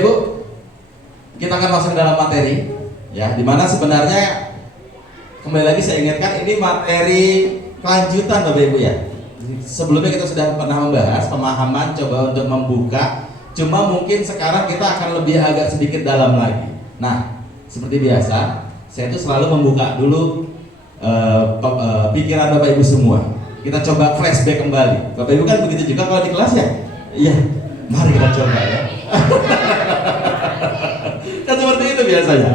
Ibu, kita akan masuk ke dalam materi, ya, dimana sebenarnya kembali lagi saya ingatkan ini materi kelanjutan Bapak Ibu ya. Sebelumnya kita sudah pernah membahas pemahaman, coba untuk membuka, cuma mungkin sekarang kita akan lebih agak sedikit dalam lagi. Nah, seperti biasa, saya itu selalu membuka dulu pikiran Bapak Ibu semua. Kita coba flashback kembali. Bapak Ibu kan begitu juga kalau di kelas ya? Iya, mari kita coba ya. Kan seperti itu biasanya.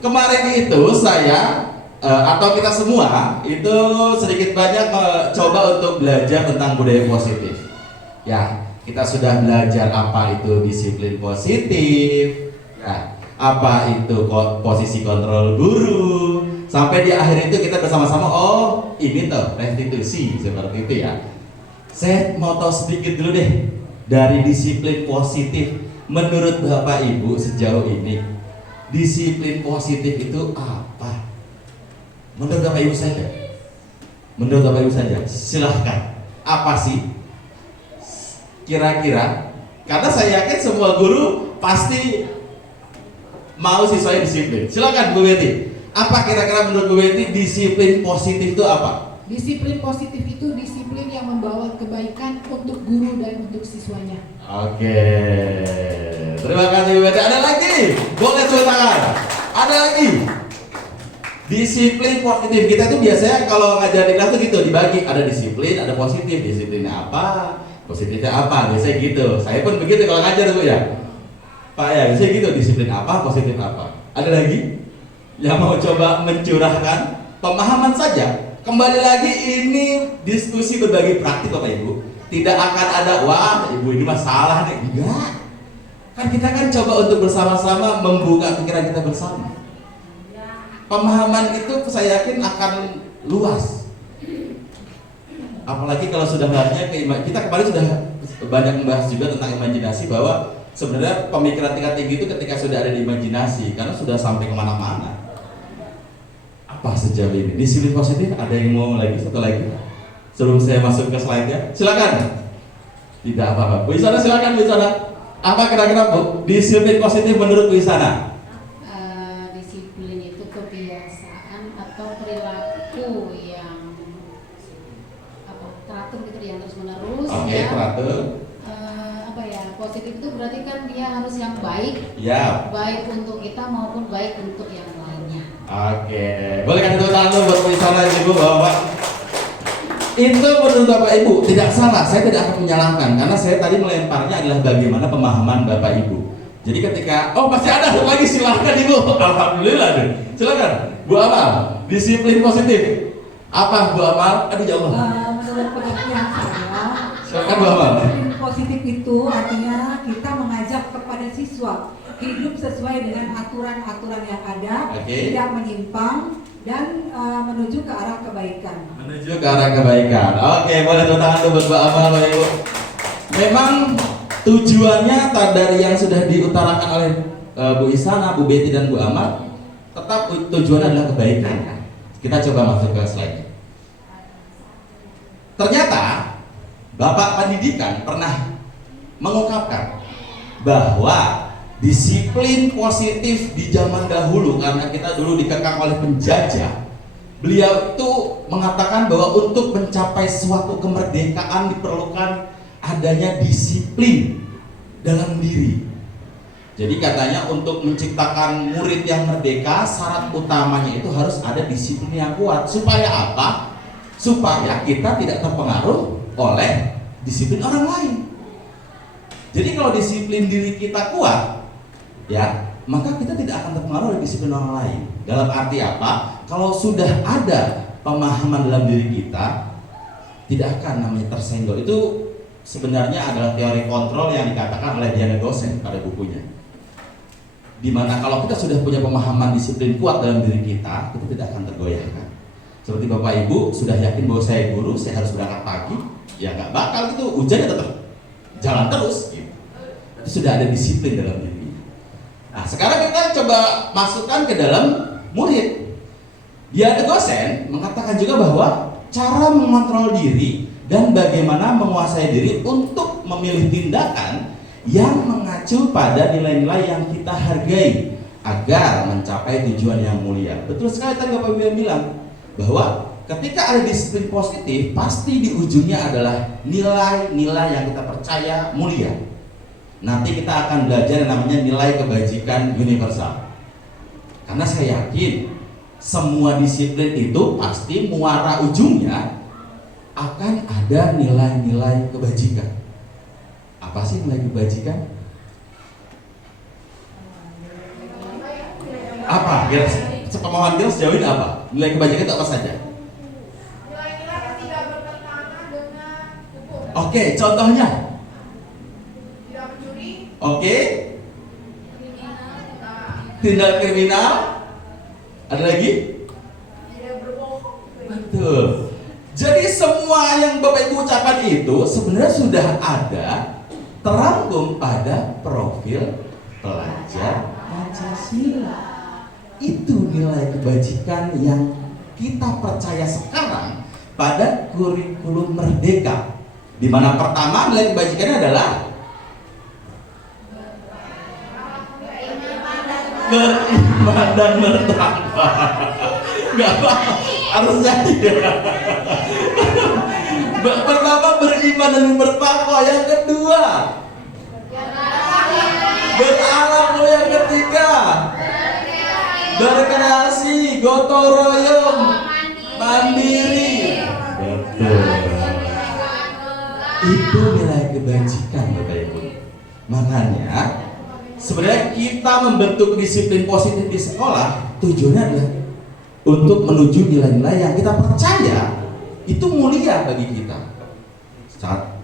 Kemarin itu saya atau kita semua itu sedikit banyak coba untuk belajar tentang budaya positif. Ya, kita sudah belajar apa itu disiplin positif, ya, apa itu posisi kontrol guru, sampai di akhir itu kita bersama-sama, oh ini tuh restitusi, seperti itu ya. Saya mau tahu sedikit dulu deh dari disiplin positif. Menurut Bapak Ibu sejauh ini, disiplin positif itu apa? Menurut Bapak Ibu saja. Menurut Bapak Ibu saja. Silahkan. Apa sih? Kira-kira? Karena saya yakin semua guru pasti mau siswanya disiplin. Silahkan Bu Betty. Apa kira-kira menurut Bu Betty disiplin positif itu apa? Disiplin positif itu disiplin yang membawa kebaikan untuk guru dan untuk siswanya. Oke, terima kasih Bu Betty. Ada lagi? Boleh tepuk tangan. Ada lagi? Disiplin positif kita tuh biasanya kalau ngajar di kelas tuh gitu dibagi, ada disiplin, ada positif. Disiplinnya apa? Positifnya apa? Biasanya gitu. Saya pun begitu kalau ngajar Bu ya. Pak ya, biasanya gitu. Disiplin apa? Positif apa? Ada lagi? Yang mau coba mencurahkan pemahaman saja? Kembali lagi ini diskusi berbagi praktik Bapak Ibu. Tidak akan ada wah Ibu ini masalah nih. Enggak. Kan kita kan coba untuk bersama-sama membuka pikiran kita bersama. Pemahaman itu saya yakin akan luas. Apalagi kalau sudah banyak kita kemarin sudah banyak membahas juga tentang imajinasi, bahwa sebenarnya pemikiran tingkat tinggi itu ketika sudah ada di imajinasi, karena sudah sampai kemana-mana. Apa sejauh ini? Disiplin positif, ada yang mau lagi? Satu lagi sebelum saya masuk ke slide-nya, silakan. Tidak apa-apa, Bu Isana silakan Bu Isana. Apa kira-kira Bu disiplin positif menurut Bu Isana? Disiplin itu kebiasaan atau perilaku yang teratur gitu, yang terus menerus. Oke, teratur. Positif itu berarti kan dia harus yang baik, ya, baik untuk kita maupun baik untuk yang lainnya. Oke, boleh kasih tepuk tangan buat Bu Isana Ibu Bapak. Itu menurut Bapak Ibu tidak salah, saya tidak akan menyalahkan karena saya tadi melemparnya adalah bagaimana pemahaman Bapak Ibu. Jadi ketika masih ada satu lagi, silahkan Ibu. Alhamdulillah deh. Silakan Bu Amal, disiplin positif. Apa Bu Amal? Aduh ya Allah. Menurut pengertian saya, silakan Bu Amal. Disiplin positif itu artinya kita mengajak kepada siswa hidup sesuai dengan aturan-aturan yang ada, tidak menyimpang dan menuju ke arah kebaikan. Menuju ke arah kebaikan. Oke, boleh tepuk tangan buat Bu Amal, Bapak Ibu. Memang tujuannya dari yang sudah diutarakan oleh Bu Isana, Bu Betty dan Bu Amal, tetap tujuannya adalah kebaikan. Kita coba masuk ke slide. Ternyata Bapak Pendidikan pernah mengungkapkan bahwa disiplin positif di zaman dahulu, karena kita dulu dikekang oleh penjajah, beliau itu mengatakan bahwa untuk mencapai suatu kemerdekaan diperlukan adanya disiplin dalam diri. Jadi katanya untuk menciptakan murid yang merdeka, syarat utamanya itu harus ada disiplin yang kuat. Supaya apa? Supaya kita tidak terpengaruh oleh disiplin orang lain. Jadi kalau disiplin diri kita kuat, ya, maka kita tidak akan terpengaruh oleh disiplin orang lain. Dalam arti apa? Kalau sudah ada pemahaman dalam diri kita, tidak akan namanya tersenggol. Itu sebenarnya adalah teori kontrol yang dikatakan oleh Diana Dosen pada bukunya. Dimana kalau kita sudah punya pemahaman disiplin kuat dalam diri kita, kita tidak akan tergoyahkan. Seperti Bapak Ibu sudah yakin bahwa saya guru, saya harus berangkat pagi, ya nggak bakal gitu, hujannya tetap jalan terus gitu. Itu sudah ada disiplin dalam diri. Nah sekarang kita coba masukkan ke dalam murid. Dia dosen mengatakan juga bahwa cara mengontrol diri dan bagaimana menguasai diri untuk memilih tindakan yang mengacu pada nilai-nilai yang kita hargai agar mencapai tujuan yang mulia. Betul sekali tadi Bapak Ibu yang bilang bahwa ketika ada disiplin positif, pasti di ujungnya adalah nilai-nilai yang kita percaya mulia. Nanti kita akan belajar yang namanya nilai kebajikan universal. Karena saya yakin semua disiplin itu pasti muara ujungnya akan ada nilai-nilai kebajikan. Apa sih nilai kebajikan? Apa? Sepemahaman kita sejauh ini apa? Nilai kebajikan itu apa saja? Nilai-nilai yang tidak bertentangan dengan hukum. Oke, contohnya. Tidak mencuri, Oke, kriminal, tindak kriminal. Ada lagi? tidak berbohong. Betul. Jadi semua yang Bapak Ibu ucapkan itu sebenarnya sudah ada terangkum pada profil pelajar Pancasila. Itu nilai kebajikan yang kita percaya sekarang pada kurikulum Merdeka. Di mana pertama nilai kebajikannya adalah beriman dan bertakwa. Enggak apa, harusnya tidak. Pertama beriman dan bertakwa, yang kedua berakhlak, yang ketiga berkreasi, gotong royong, mandiri. Betul. Itu nilai kebajikan Bapak Ibu. Makanya sebenarnya kita membentuk disiplin positif di sekolah tujuannya adalah untuk menuju nilai-nilai yang kita percaya itu mulia bagi kita.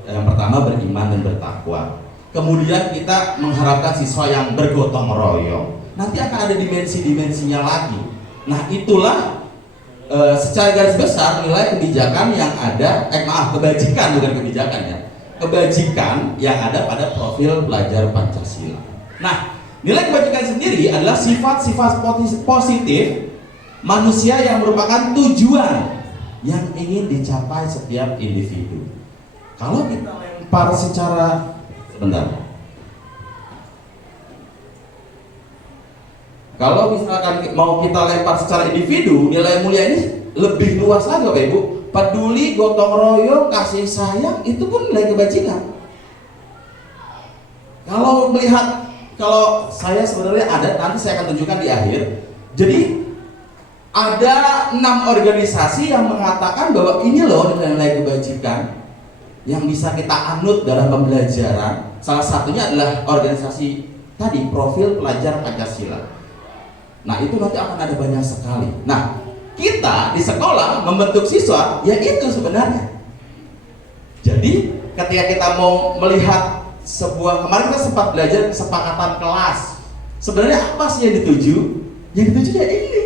Yang pertama beriman dan bertakwa. Kemudian kita mengharapkan siswa yang bergotong royong. Nanti akan ada dimensi-dimensinya lagi. Nah itulah secara garis besar nilai kebijakan yang ada, kebajikan bukan kebijakan ya. Kebajikan yang ada pada profil pelajar Pancasila. Nah, nilai kebajikan sendiri adalah sifat-sifat positif manusia yang merupakan tujuan yang ingin dicapai setiap individu. Kalau kita lempar secara kalau misalkan mau kita lempar secara individu, nilai mulia ini lebih luas lagi Bapak Ibu. Peduli, gotong royong, kasih sayang, itu pun nilai kebajikan. Kalau saya sebenarnya ada, nanti saya akan tunjukkan di akhir. Jadi ada 6 organisasi yang mengatakan bahwa ini loh nilai-nilai kebajikan yang bisa kita anut dalam pembelajaran. Salah satunya adalah organisasi tadi, profil pelajar Pancasila. Nah itu nanti akan ada banyak sekali. Nah kita di sekolah membentuk siswa, ya itu sebenarnya. Jadi ketika kita mau melihat sebuah, kemarin kita sempat belajar kesepakatan kelas. Sebenarnya apa sih yang dituju? Yang dituju ya ini,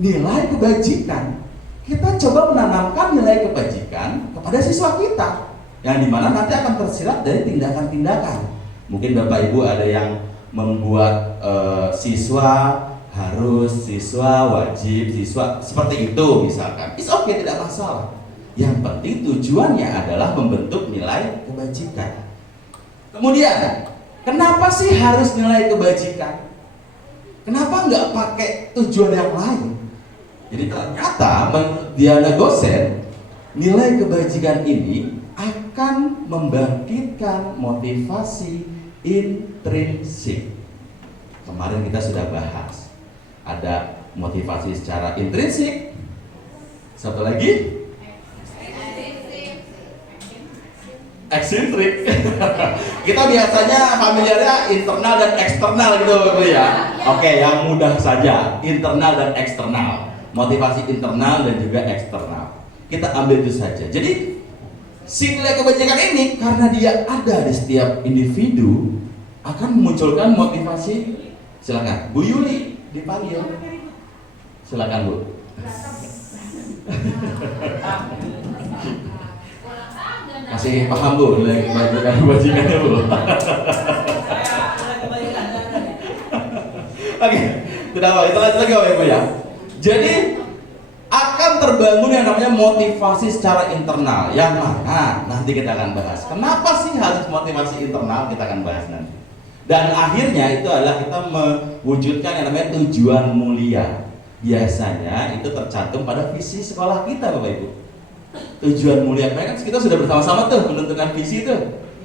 nilai kebajikan. Kita coba menanamkan nilai kebajikan kepada siswa kita, yang dimana nanti akan tersirat dari tindakan-tindakan. Mungkin Bapak Ibu ada yang membuat siswa harus, siswa wajib, siswa seperti itu misalkan. It's okay, tidak masalah. Yang penting tujuannya adalah membentuk nilai kebajikan. Kemudian, kenapa sih harus nilai kebajikan? Kenapa nggak pakai tujuan yang lain? Jadi ternyata menurut Diana Gosen, nilai kebajikan ini akan membangkitkan motivasi intrinsik. Kemarin kita sudah bahas. Ada motivasi secara intrinsik. Satu lagi eksintrik. Kita biasanya familiarnya internal dan eksternal gitu ya. Oke, yang mudah saja, internal dan eksternal. Motivasi internal dan juga eksternal. Kita ambil itu saja. Jadi si nilai kebajikan ini karena dia ada di setiap individu akan memunculkan motivasi. Silakan Bu Yuli dipanggil. Silakan Bu. Masih paham Bu nilai kebajikannya Bu? Oke, tidak apa, itu lagi Bapak Ibu ya. Jadi akan terbangun yang namanya motivasi secara internal. Yang mana nanti kita akan bahas. Kenapa sih harus motivasi internal? Kita akan bahas nanti. Dan akhirnya itu adalah kita mewujudkan yang namanya tujuan mulia. Biasanya itu tercantum pada visi sekolah kita, Bapak Ibu. Tujuan mulia, kan kita sudah bersama-sama tuh menentukan visi itu.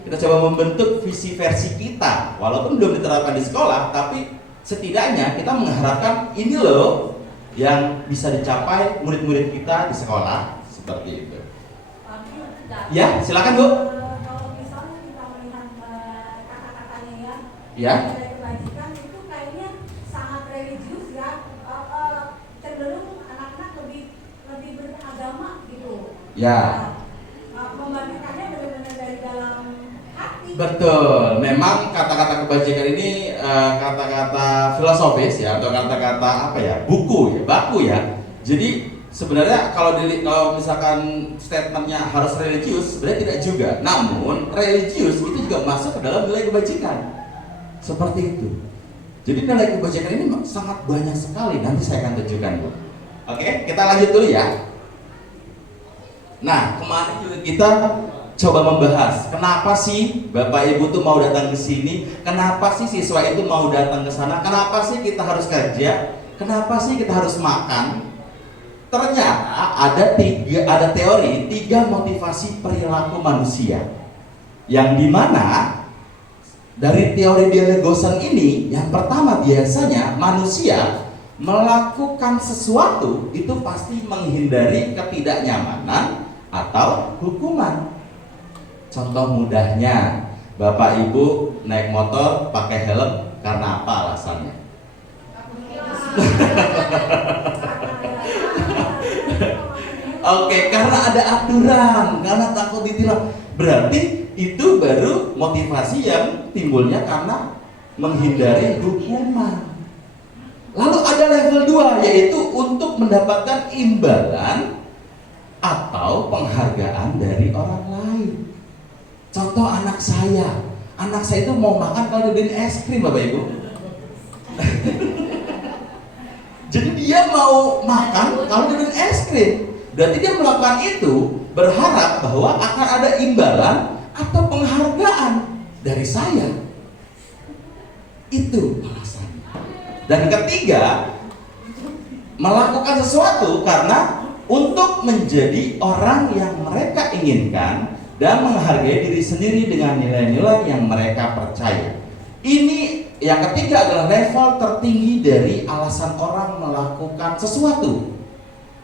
Kita coba membentuk visi versi kita, walaupun belum diterapkan di sekolah, tapi setidaknya kita mengharapkan ini loh yang bisa dicapai murid-murid kita di sekolah, seperti itu. Ya, silakan Bu. Kalau misalnya kita melihat kata-katanya ya, Ya. nilai kebajikan itu kayaknya sangat religius ya, cenderung anak-anak lebih beragama gitu. Ya. Membagikannya benar-benar dari dalam hati. Betul, memang kata-kata kebajikan ini kata-kata filosofis ya, atau kata-kata apa ya, buku ya, baku ya. Jadi sebenarnya kalau misalkan statementnya harus religius, sebenarnya tidak juga. Namun religius itu juga masuk ke dalam nilai kebajikan, seperti itu. Jadi nilai kebajikan ini sangat banyak sekali. Nanti saya akan tunjukkan Bu. Oke, kita lanjut dulu ya. Nah, kemarin juga kita coba membahas kenapa sih Bapak Ibu tuh mau datang ke sini, kenapa sih siswa itu mau datang ke sana, kenapa sih kita harus kerja, kenapa sih kita harus makan. Ternyata ada teori 3 motivasi perilaku manusia, yang dimana dari teori Delegosan ini, yang pertama biasanya manusia melakukan sesuatu itu pasti menghindari ketidaknyamanan atau hukuman. Contoh mudahnya, Bapak Ibu naik motor pakai helm karena apa alasannya? Oke, karena ada aturan, karena takut ditilang. Berarti itu baru motivasi yang timbulnya karena menghindari hukuman. Lalu ada level 2, yaitu untuk mendapatkan imbalan atau penghargaan dari orang lain. Contoh anak saya itu mau makan kalau dibeliin es krim, Bapak Ibu. Jadi dia mau makan kalau dibeliin es krim. Berarti dia melakukan itu berharap bahwa akan ada imbalan atau penghargaan dari saya. Itu alasannya. Dan ketiga, melakukan sesuatu karena untuk menjadi orang yang mereka inginkan dan menghargai diri sendiri dengan nilai-nilai yang mereka percaya. Ini yang ketiga adalah level tertinggi dari alasan orang melakukan sesuatu,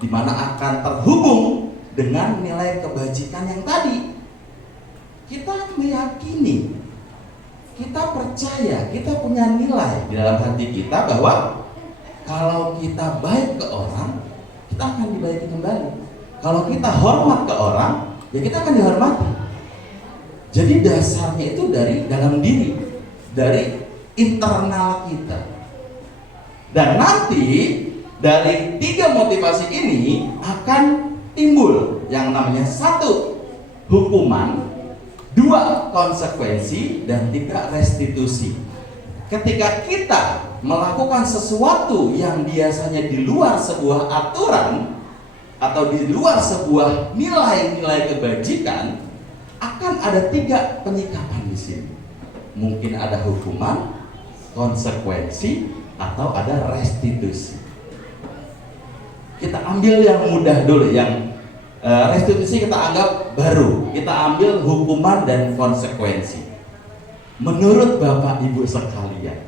di mana akan terhubung dengan nilai kebajikan yang tadi. Kita meyakini, kita percaya, kita punya nilai di dalam hati kita bahwa kalau kita baik ke orang, kita akan dibaiki kembali. Kalau kita hormat ke orang, ya kita akan dihormati. Jadi dasarnya itu dari dalam diri, dari internal kita. Dan nanti dari 3 motivasi ini akan timbul yang namanya 1 hukuman, 2 konsekuensi, dan 3 restitusi. Ketika kita melakukan sesuatu yang biasanya di luar sebuah aturan atau di luar sebuah nilai-nilai kebajikan, akan ada 3 penyikapan di sini. Mungkin ada hukuman, konsekuensi, atau ada restitusi. Kita ambil yang mudah dulu, yang restitusi kita anggap baru. Kita ambil hukuman dan konsekuensi. Menurut Bapak Ibu sekalian,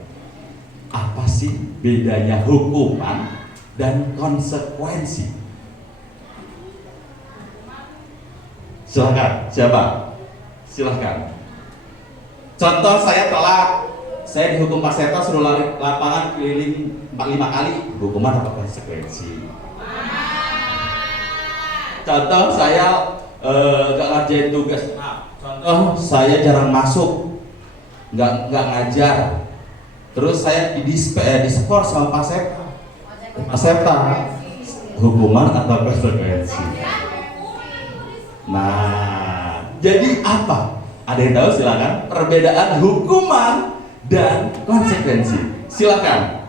apa sih bedanya hukuman dan konsekuensi? Silakan, siapa? Silakan. Contoh, saya dihukum Pak Seto suruh lari lapangan keliling 45 kali, hukuman atau konsekuensi? Contoh, saya gak ngerjain tugas. Contoh, saya jarang masuk, nggak ngajar. Terus saya diskor sama Pak Septa, hukuman atau konsekuensi? Nah, jadi apa? Ada yang tahu? Silakan. Perbedaan hukuman dan konsekuensi. Silakan,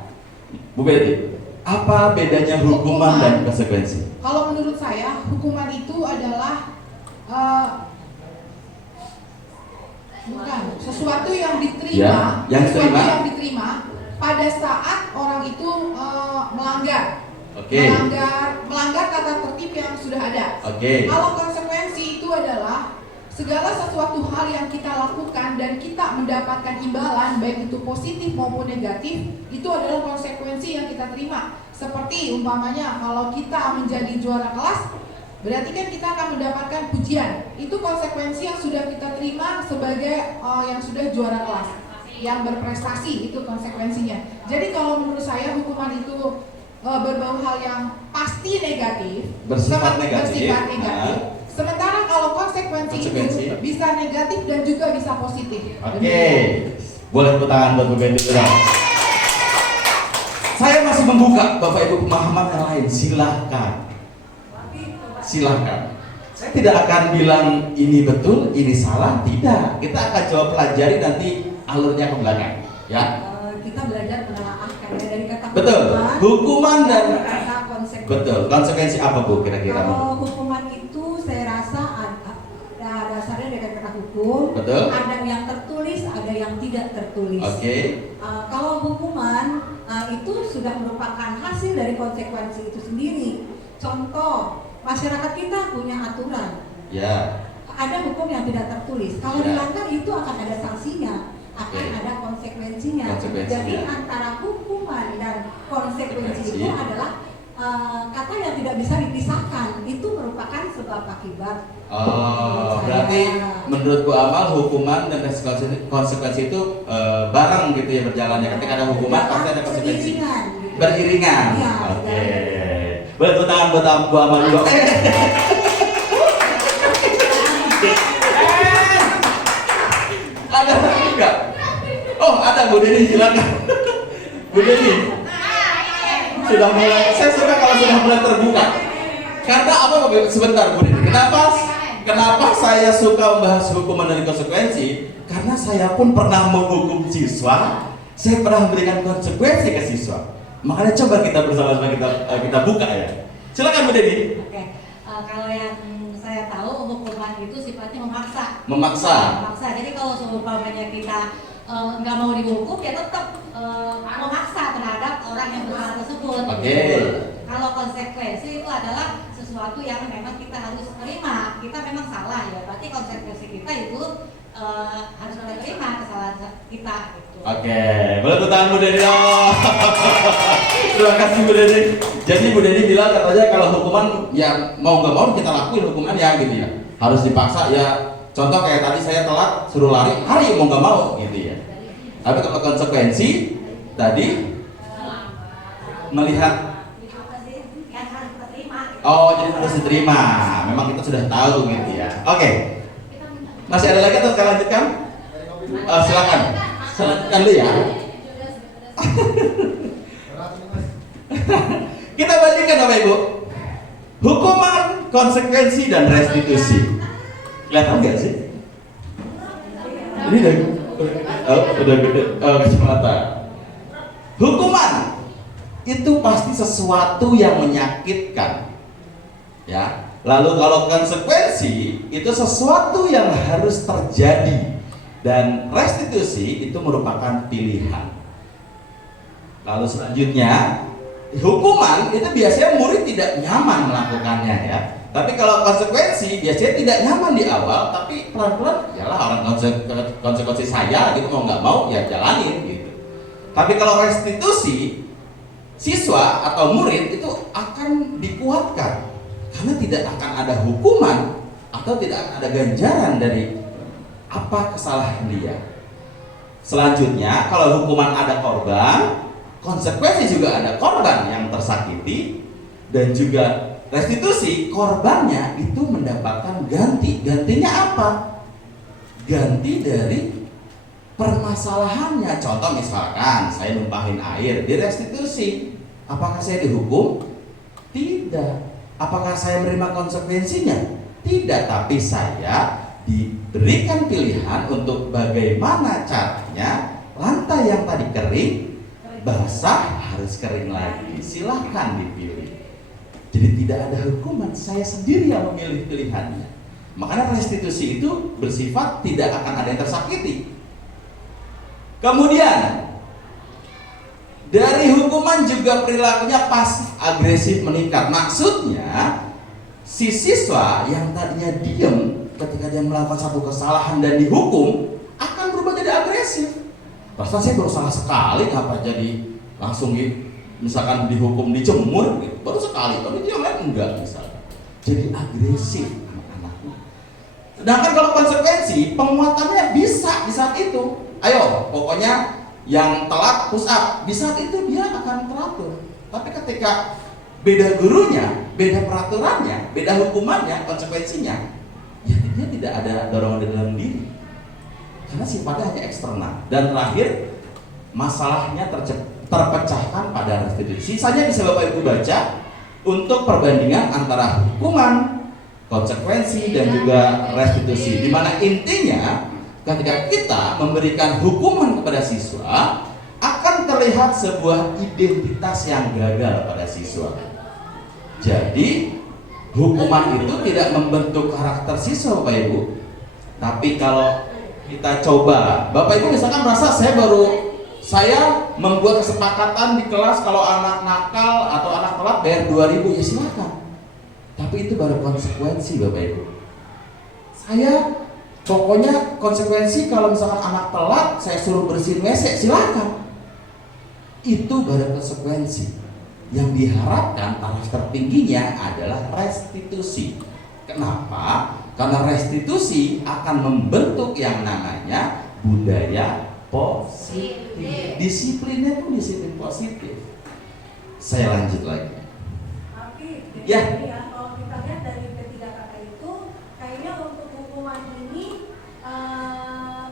Bu Betty. Apa bedanya hukuman dan konsekuensi? Kalau menurut saya, hukuman itu adalah bukan sesuatu yang diterima, Ya, yang sesuatu diterima. yang diterima pada saat orang itu melanggar, Oke. melanggar tata tertib yang sudah ada. Oke. Kalau konsekuensi itu adalah segala sesuatu hal yang kita lakukan dan kita mendapatkan imbalan, baik itu positif maupun negatif, itu adalah konsekuensi yang kita terima. Seperti umpamanya kalau kita menjadi juara kelas, berarti kan kita akan mendapatkan pujian. Itu konsekuensi yang sudah kita terima sebagai yang sudah juara kelas, yang berprestasi, itu konsekuensinya. Jadi kalau menurut saya hukuman itu berbau hal yang pasti negatif, Bersifat negatif. Sementara kalau konsekuensi itu bisa negatif dan juga bisa positif. Oke. Boleh tepuk tangan buat Bu Benny. Saya masih membuka Bapak Ibu pemahaman yang lain. Silahkan. Silahkan. Saya tidak akan bilang ini betul, ini salah. Tidak. Kita akan coba pelajari nanti alurnya ke belakang. Ya. Kita belajar menelaah karena dari kata Betul. Hukuman dan kata konsekuensi. betul. Konsekuensi apa Bu kira-kira? Kalau hukuman itu saya rasa ada dasarnya dari kata hukum. Betul. Ada yang tertulis, ada yang tidak tertulis. Oke. Kalau hukuman itu sudah merupakan hasil dari konsekuensi itu sendiri. Contoh, masyarakat kita punya aturan. Ya. Ada hukum yang tidak tertulis. Kalau Ya. dilanggar itu akan ada sanksinya, akan Oke. ada konsekuensinya. Konsekuensinya. Jadi antara hukuman dan konsekuensi itu adalah kata yang tidak bisa dipisahkan. Itu merupakan sebab akibat. Oh, berarti menurut Bu Amal hukuman dan konsekuensi itu bareng gitu ya berjalannya. Ketika ada hukuman pasti ada konsekuensi. Beriringan, gitu. Beriringan. Iya, Oke. beriringan. Boleh tepuk tangan buat Bu Amal dulu. Ada lagi nggak? Oh, ada Bu Deni, silakan. Bu Deni. Sudah mulai, saya suka kalau sudah mulai terbuka. Karena apa Bapak Ibu? Sebentar Bu Deni. Kenapa saya suka membahas hukuman dan konsekuensi? Karena saya pun pernah menghukum siswa. Saya pernah memberikan konsekuensi ke siswa. Makanya coba kita bersama-sama kita buka ya. Silakan Bu Deni. Oke, kalau yang saya tahu hukuman itu sifatnya memaksa. Memaksa. Memaksa. Jadi kalau seumpamanya kita nggak mau dihukum, ya tetap memaksa terhadap orang yang bersalah tersebut. Oke. Kalau konsekuensi itu adalah sesuatu yang memang kita harus terima. Kita memang salah ya, berarti konsekuensi kita itu harus kita terima kesalahan kita. Gitu. Oke, boleh tepuk tangan Bu Deni. Terima kasih Bu Deni. Jadi Bu Deni bilang katanya kalau hukuman ya mau nggak mau kita lakuin hukuman ya gitu ya. Harus dipaksa ya. Contoh kayak tadi saya telat suruh lari mau nggak mau gitu ya. Tapi kalau konsekuensi tadi melihat Yang harus kita terima. oh jadi harus diterima. Memang kita sudah tahu gitu ya. Oke. Masih ada lagi atau saya lanjutkan? Silakan. Silakan dulu ya. Kita bandingkan Bapak Ibu. Hukuman, konsekuensi dan restitusi. Kelihatan nggak sih? Ini udah gede. Kacamata. Hukuman itu pasti sesuatu yang menyakitkan. Ya. Lalu kalau konsekuensi itu sesuatu yang harus terjadi dan restitusi itu merupakan pilihan. Lalu selanjutnya hukuman itu biasanya murid tidak nyaman melakukannya ya. Tapi kalau konsekuensi biasanya tidak nyaman di awal, tapi pelan-pelan yalah orang konsekuensi saya gitu mau nggak mau ya jalanin gitu. Tapi kalau restitusi siswa atau murid itu akan dikuatkan. Karena tidak akan ada hukuman atau tidak akan ada ganjaran dari apa kesalahan dia. Selanjutnya, kalau hukuman ada korban, konsekuensi juga ada korban yang tersakiti, dan juga restitusi korbannya itu mendapatkan ganti. Gantinya apa? Ganti dari permasalahannya. Contoh misalkan saya numpahin air, direstitusi. Apakah saya dihukum? Tidak. Apakah saya menerima konsekuensinya? Tidak, tapi saya diberikan pilihan untuk bagaimana caranya lantai yang tadi kering basah harus kering lagi, silahkan dipilih. Jadi tidak ada hukuman, saya sendiri yang memilih pilihannya. Makanya restitusi itu bersifat tidak akan ada yang tersakiti. Kemudian dari hukuman juga perilakunya pasif agresif meningkat. Maksudnya si siswa yang tadinya diam ketika dia melakukan satu kesalahan dan dihukum akan berubah jadi agresif. Pasal saya baru salah sekali, ngapa jadi langsung misalkan dihukum dijemur gitu. Baru sekali, tapi yang lain enggak misalnya. Jadi agresif anak-anaknya. Sedangkan kalau konsekuensi penguatannya bisa di saat itu. Ayo, pokoknya yang telat push up, di saat itu dia akan teratur. Tapi ketika beda gurunya, beda peraturannya, beda hukumannya, konsekuensinya, ya dia tidak ada dorongan di dalam diri. Karena sifatnya hanya eksternal. Dan terakhir, masalahnya terpecahkan pada restitusi. Sisanya bisa Bapak Ibu baca untuk perbandingan antara hukuman, konsekuensi, dan juga restitusi. Di mana intinya ketika kita memberikan hukuman kepada siswa, akan terlihat sebuah identitas yang gagal pada siswa. Jadi hukuman itu tidak membentuk karakter siswa Bapak Ibu. Tapi kalau kita coba, Bapak Ibu misalkan merasa saya membuat kesepakatan di kelas kalau anak nakal atau anak telat bayar 2.000, ya silakan. Tapi itu baru konsekuensi Bapak Ibu. Saya pokoknya konsekuensi kalau misalkan anak telat saya suruh bersihin WC, silakan. Itu baru konsekuensi. Yang diharapkan taraf tertingginya adalah restitusi. Kenapa? Karena restitusi akan membentuk yang namanya budaya positif. Disiplinnya pun disiplin positif. Saya lanjut lagi. Tapi Ya. kalau kita lihat dari ketiga kata itu, kayaknya untuk hukuman ini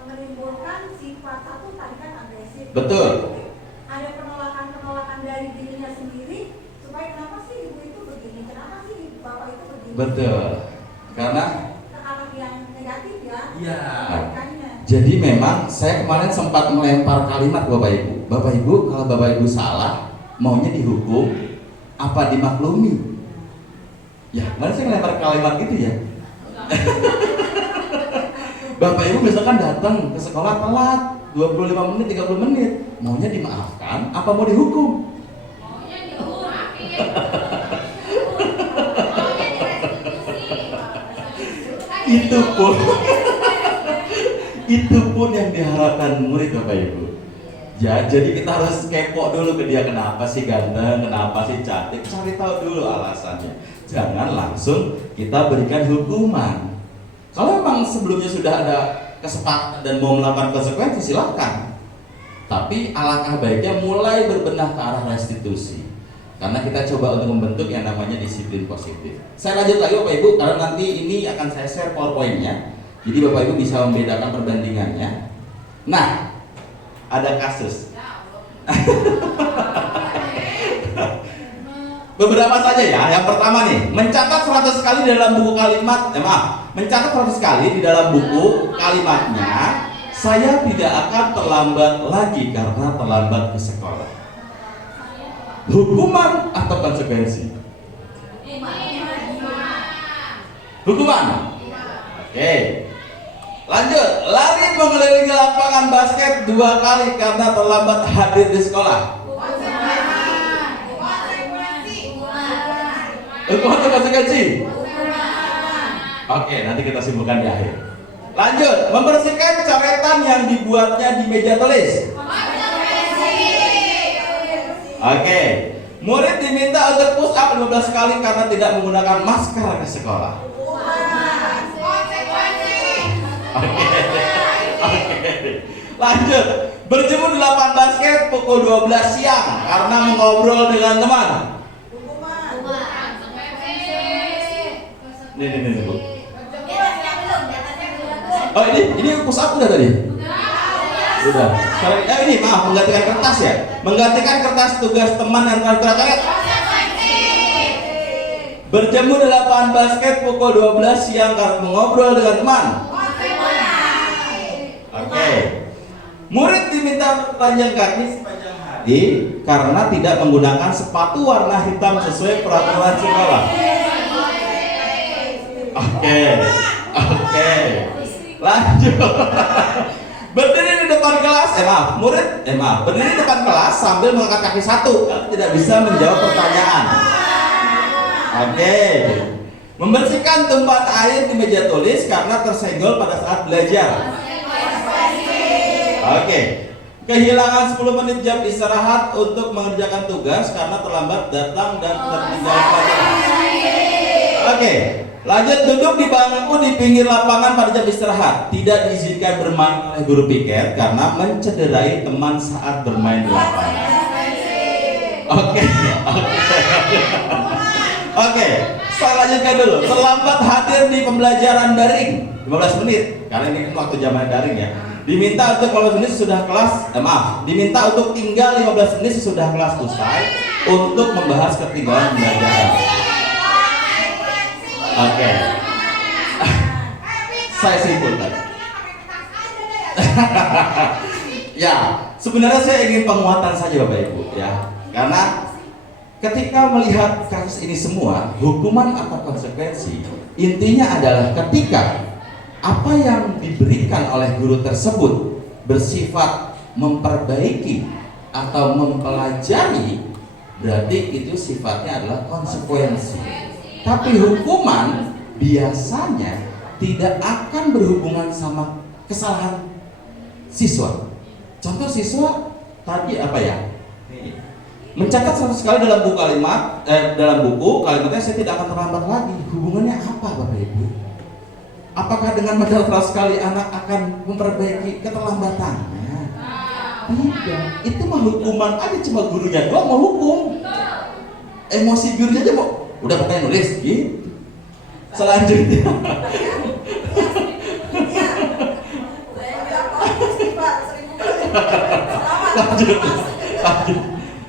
menimbulkan sifat satu tadi kan agresif. Betul. Ada penolakan dari dirinya sendiri supaya kenapa sih ibu itu begini, kenapa sih bapak itu begini. Betul. Karena anak yang negatif ya. Iya. Kebalikannya. Jadi memang saya kemarin sempat melempar kalimat Bapak Ibu. Bapak Ibu, kalau Bapak Ibu salah, maunya dihukum apa dimaklumi? Ya, kemarin saya melempar kalimat gitu ya. Bapak Ibu misalkan datang ke sekolah telat 25 menit, 30 menit, maunya dimaafkan apa mau dihukum? Maunya dihukum. Maunya direstitusi. Itu pun yang diharapkan murid Bapak Ibu. Ya, jadi kita harus kepo dulu ke dia, kenapa sih ganteng, kenapa sih cantik, cari tahu dulu alasannya. Jangan langsung kita berikan hukuman. Kalau memang sebelumnya sudah ada kesepakatan dan mau melakukan konsekuensi, silakan. Tapi alangkah baiknya mulai berbenah ke arah restitusi. Karena kita coba untuk membentuk yang namanya disiplin positif. Saya lanjut lagi Bapak Ibu, karena nanti ini akan saya share PowerPoint-nya. Jadi Bapak Ibu bisa membedakan perbandingannya. Nah, ada kasus. Beberapa saja ya. Yang pertama nih, mencatat 100 kali di dalam buku kalimat, mencatat 100 kali di dalam buku kalimatnya, saya tidak akan terlambat lagi karena terlambat ke sekolah. Hukuman atau konsekuensi? Hukuman. Oke. Lanjut, lari mengelilingi lapangan basket 2 kali karena terlambat hadir di sekolah. Hukuman atau konsekuensi? Oke, nanti kita simpulkan di akhir. Lanjut, membersihkan coretan yang dibuatnya di meja tulis. Oke, murid diminta untuk push up 15 kali karena tidak menggunakan masker ke sekolah. Oke. Lanjut, berjemur di lapangan basket pukul 12 siang karena mengobrol dengan teman. Nih, Bu. Oh, ini push up udah tadi? Udah. Sekarang ini maaf, menggantikan kertas ya. Menggantikan kertas tugas teman yang telah tercoret. Berjemur di lapangan basket pukul 12 siang karena mengobrol dengan teman. Oke. Murid diminta telanjang kaki sepanjang hari karena tidak menggunakan sepatu warna hitam sesuai peraturan sekolah. Oke. Lanjut. Berdiri di depan kelas, berdiri di depan kelas sambil mengangkat kaki satu, tidak bisa menjawab pertanyaan. Oke. Membersihkan tumpahan air di meja tulis karena tersenggol pada saat belajar. Oke. Kehilangan 10 menit jam istirahat untuk mengerjakan tugas karena terlambat datang dan tertinggal pelajaran. Oke. Lanjut, duduk di bangku di pinggir lapangan pada jam istirahat. Tidak diizinkan bermain oleh guru piket karena mencederai teman saat bermain di lapangan. Oke. Saya lanjutkan dulu. Terlambat hadir di pembelajaran daring 15 menit. Karena ini kan waktu zaman daring ya. Diminta untuk 15 menit sudah kelas, diminta untuk tinggal 15 menit sesudah kelas usai untuk membahas ketinggalan pembelajaran. Oke. Saya simpulkan. Ya, sebenarnya saya ingin penguatan saja Bapak Ibu ya. Karena ketika melihat kasus ini semua, hukuman atau konsekuensi, intinya adalah ketika apa yang diberikan oleh guru tersebut bersifat memperbaiki atau mempelajari, berarti itu sifatnya adalah konsekuensi. Tapi hukuman biasanya tidak akan berhubungan sama kesalahan siswa. Contoh siswa tadi apa ya? Mencatat 100 kali dalam buku kalimatnya saya tidak akan terlambat lagi. Hubungannya apa Bapak Ibu? Apakah dengan mencatat 100 kali anak akan memperbaiki keterlambatannya? Tidak. Itu mah hukuman aja, cuma gurunya doang mau hukum. Emosi gurunya aja mau udah katanya nulis gitu. Selanjutnya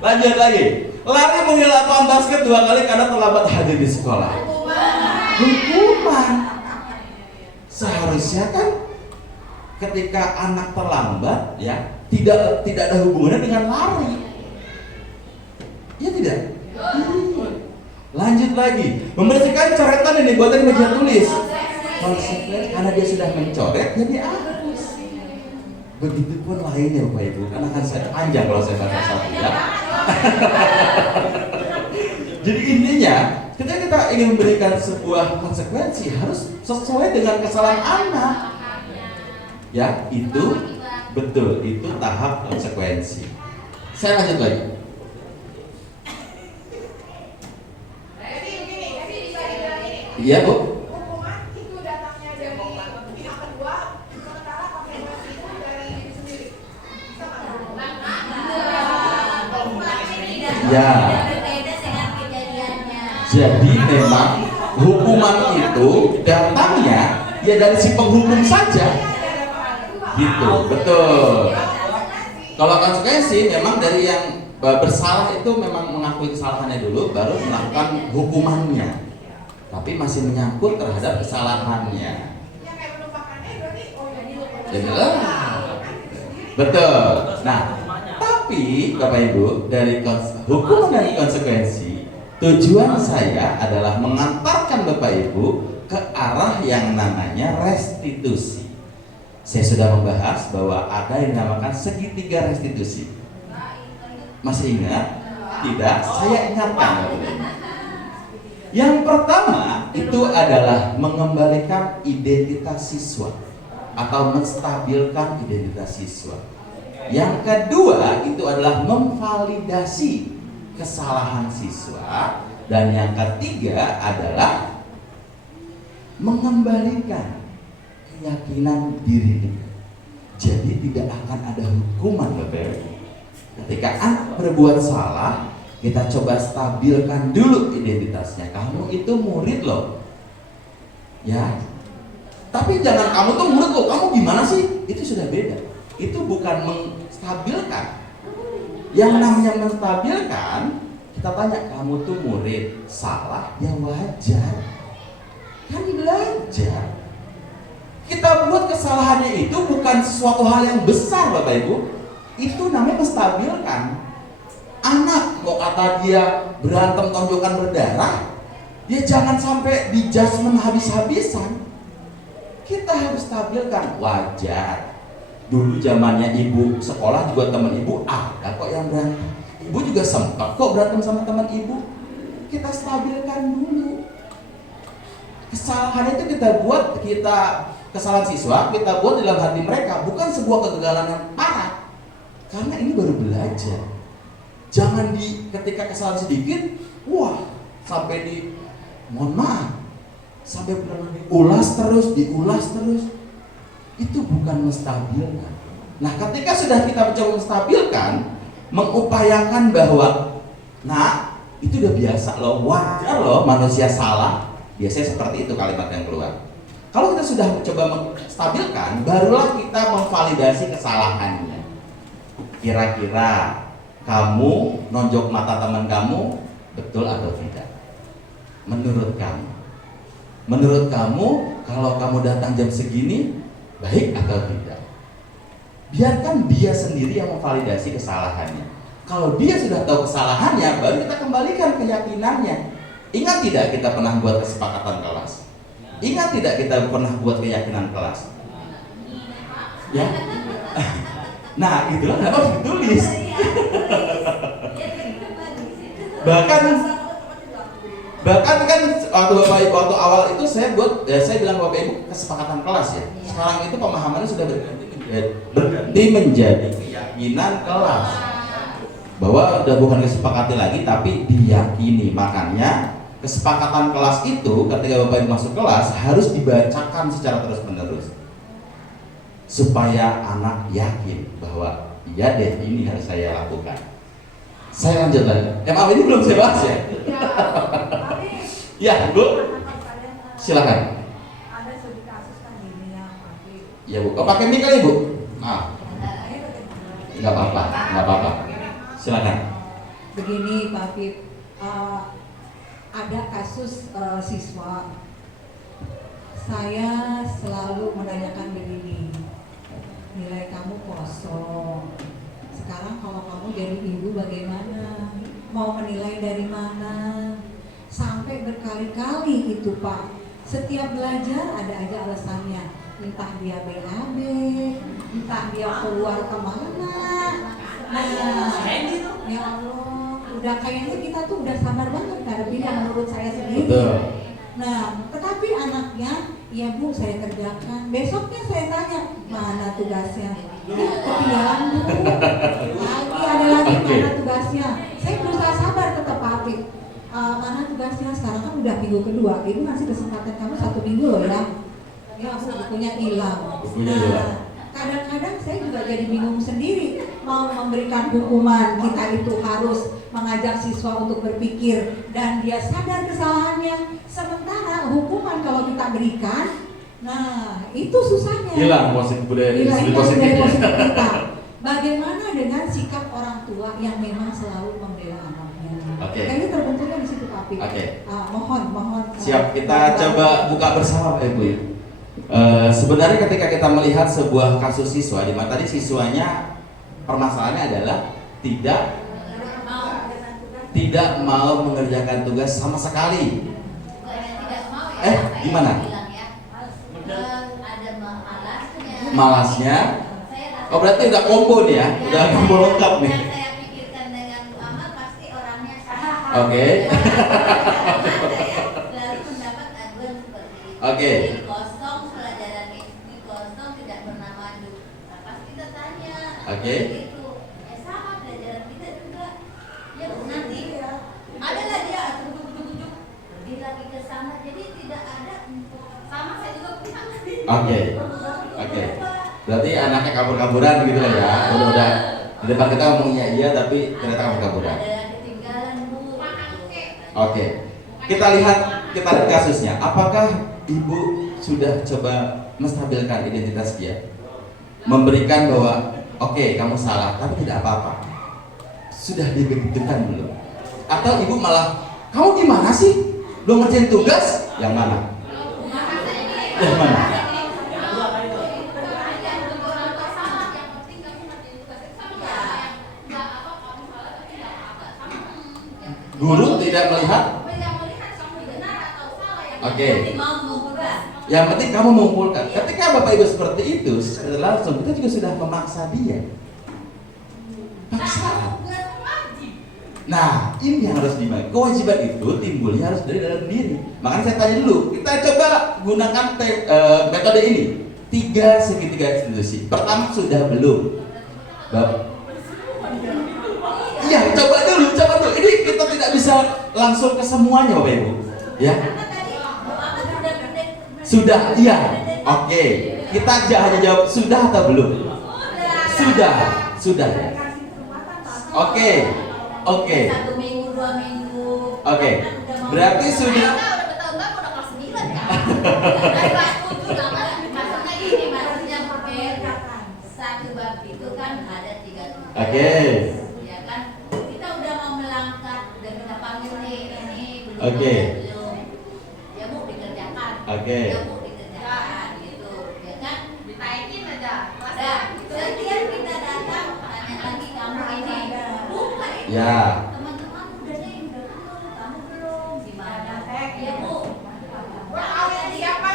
lanjut lagi. Lari menghil lapangan basket 2 kali karena terlambat hadir di sekolah. Hukuman. Seharusnya kan ketika anak terlambat ya tidak ada hubungannya dengan lari. Ya tidak? Lanjut lagi, membersihkan coretan yang dibuat di meja tulis. Konsekuensi karena dia sudah mencoret jadi harus. Begitupun lainnya Bapak Ibu, karena kan saya panjang kalau saya bahas satu ya. Jadi intinya, ketika kita ingin memberikan sebuah konsekuensi harus sesuai dengan kesalahan anak. Ya, itu betul, itu tahap konsekuensi. Saya lanjut lagi. Iya Bu. Hukuman itu datangnya dari pihak kedua, sementara konsekuensi itu dari diri sendiri. Bisa nggak? Ya. Jadi memang hukuman itu datangnya ya dari si penghukum saja. Gitu, betul. Kalau konsekuensi memang dari yang bersalah itu memang mengakui kesalahannya dulu, baru melakukan hukumannya. Tapi masih menyangkut terhadap kesalahannya. Betul. Nah, tapi Bapak Ibu dari hukum dan konsekuensi, tujuan saya adalah mengantarkan Bapak Ibu ke arah yang namanya restitusi. Saya sudah membahas bahwa ada yang dinamakan segitiga restitusi. Masih ingat? Tidak? Saya ingatkan. Yang pertama itu adalah mengembalikan identitas siswa atau menstabilkan identitas siswa. Yang kedua itu adalah memvalidasi kesalahan siswa, dan yang ketiga adalah mengembalikan keyakinan diri. Jadi tidak akan ada hukuman Bapak. Ketika anak berbuat salah, kita coba stabilkan dulu identitasnya. Kamu itu murid loh, ya. Tapi jangan kamu tuh murid loh. Kamu gimana sih? Itu sudah beda. Itu bukan menstabilkan. Yang namanya menstabilkan, kita tanya kamu tuh murid, salah ya wajar. Kan belajar. Kita buat kesalahannya itu bukan sesuatu hal yang besar Bapak Ibu. Itu namanya menstabilkan. Anak mau kata dia berantem tonjokan berdarah, ya jangan sampai di judgment habis-habisan. Kita harus stabilkan. Wajar. Dulu zamannya ibu sekolah juga teman ibu ada kok yang berantem. Ibu juga sempat kok berantem sama teman ibu. Kita stabilkan dulu. Kesalahan itu kita buat, kesalahan siswa kita buat dalam hati mereka, bukan sebuah kegagalan yang parah. Karena ini baru belajar. Jangan ketika kesalahan sedikit, wah sampai mohon maaf, sampai benar-benar diulas terus. Itu bukan menstabilkan. Nah, ketika sudah kita mencoba menstabilkan, mengupayakan bahwa, nah itu udah biasa loh, wajar loh manusia salah. Biasanya seperti itu kalimat yang keluar. Kalau kita sudah mencoba menstabilkan, barulah kita memvalidasi kesalahannya. Kira-kira kamu nonjok mata teman kamu betul atau tidak? Menurut kamu kalau kamu datang jam segini baik atau tidak? Biarkan dia sendiri yang memvalidasi kesalahannya. Kalau dia sudah tahu kesalahannya, baru kita kembalikan keyakinannya. Ingat tidak kita pernah buat kesepakatan kelas? Ingat tidak kita pernah buat keyakinan kelas? Ya. Nah, itulah kenapa harus ditulis. Bahkan kan waktu awal itu saya bilang Bapak Ibu kesepakatan kelas ya. Sekarang itu pemahamannya sudah berganti menjadi keyakinan kelas. Bahwa udah bukan kesepakati lagi tapi diyakini. Makanya kesepakatan kelas itu ketika Bapak Ibu masuk kelas harus dibacakan secara terus-menerus supaya anak yakin bahwa iya deh ini harus saya lakukan. Saya lanjut lagi. Maaf ini belum saya bahas ya. Ya, Bu. Silakan. Ada studi kasus kan gini ya, Ya, Bu. Oh, pakai mic kali, Bu? Maaf. Enggak apa-apa. Silakan. Begini Pak Fit, ada kasus siswa. Saya selalu menanyakan begini, nilai kamu kosong. Sekarang kalau kamu jadi ibu bagaimana? Mau menilai dari mana? Sampai berkali-kali itu Pak. Setiap belajar ada aja alasannya. Entah dia BAB, entah dia keluar kemana. Nah, ya Allah, udah kayaknya kita tuh udah sabar banget ngadepinnya menurut saya sendiri. Betul. Nah, tetapi anaknya, ya Bu saya kerjakan. Besoknya saya tanya, mana tugasnya? Ya, ketinggalan Bu. Lagi ada lagi mana tugasnya? Saya berusaha sabar tetap Pak Afif. Mana tugasnya? Sekarang kan udah minggu kedua. Ibu ngasih kesempatan kamu 1 minggu loh ya. Ya, bukunya hilang. Nah, kadang-kadang saya juga jadi bingung sendiri mau memberikan hukuman. Kita itu harus mengajak siswa untuk berpikir dan dia sadar kesalahannya. Sementara hukuman kalau kita berikan, nah itu susahnya. Hilang positif positifnya kita. Bagaimana dengan sikap orang tua yang memang selalu membela anaknya? Kayaknya terbentuknya di situ Pak Afif. Mohon. Siap, kita coba buka bersama Pak Ibu. Sebenarnya ketika kita melihat sebuah kasus siswa, di mana tadi siswanya permasalahannya adalah tidak mau mengerjakan tugas sama sekali. Gimana? Malasnya. Oh berarti udah kombo nih ya, udah kombo lengkap nih. Saya pikirkan dengan lama pasti orangnya salah. Oke. Lalu mendapat aduan seperti itu. Oke. Kosong pelajaran ini kosong tidak pernah maju. Nah, pasti kita tanya. Oke. Itu sama pelajaran kita juga. Ya nanti adalah dia tujuh pergi lagi ke sana. Jadi tidak ada sama saya juga bilang. Oke. Berarti anaknya kabur-kaburan gitu lah ya. Udah di depan kita ngomongnya iya tapi ternyata kabur-kaburan. Ada ketinggalan Bu. Oke. Kita lihat kasusnya. Apakah Ibu sudah coba menstabilkan identitas dia? Memberikan bahwa oke, kamu salah tapi tidak apa-apa. Sudah dibegitukan belum? Atau Ibu malah kamu gimana sih? Belum ngerjain tugas? Yang mana? Yang mana? Guru tidak melihat. Yang melihat kamu benar atau salah, yang Oke. penting mau mengumpulkan. Yang penting kamu mengumpulkan. Ketika Bapak Ibu seperti itu, secara langsung kita juga sudah memaksa dia. Paksaan. Nah, ini yang harus dimana. Kewajiban itu timbulnya harus dari dalam diri. Makanya saya tanya dulu, kita coba gunakan metode ini. 3 segitiga institusi. Pertama sudah belum? Iya, coba dulu. Ini kita tidak bisa langsung ke semuanya, Bapak Ibu. Ya. Karena tadi Bapak Sudah, iya. Oke. Kita aja hanya jawab sudah atau belum? Sudah. Kasih kesempatan Pak. Oke. 1 minggu, 2 minggu. Oke. Kan udah mau- Berarti sudah. Kita udah bertahun-tahun udah kelas 9 kan. Dari kelas 7 kan. Maksudnya ini, maksudnya satu bab itu kan ada 3 tugas. Oke. Ya kan? Kita udah mau melangkah, udah kita panggil nih, ini belum. Oke. Belum. Ya Bu dikerjakan. Oke. Ya Bu dikerjakan gitu. Ya kan? Naikin aja kelasnya. Nah, sekian kita datang tanya lagi kamu ini. Bukan itu. Ya. Teman-teman udah deh, udah belum, kamu belum. Gimana? Ya Bu. Gua tahu siapa.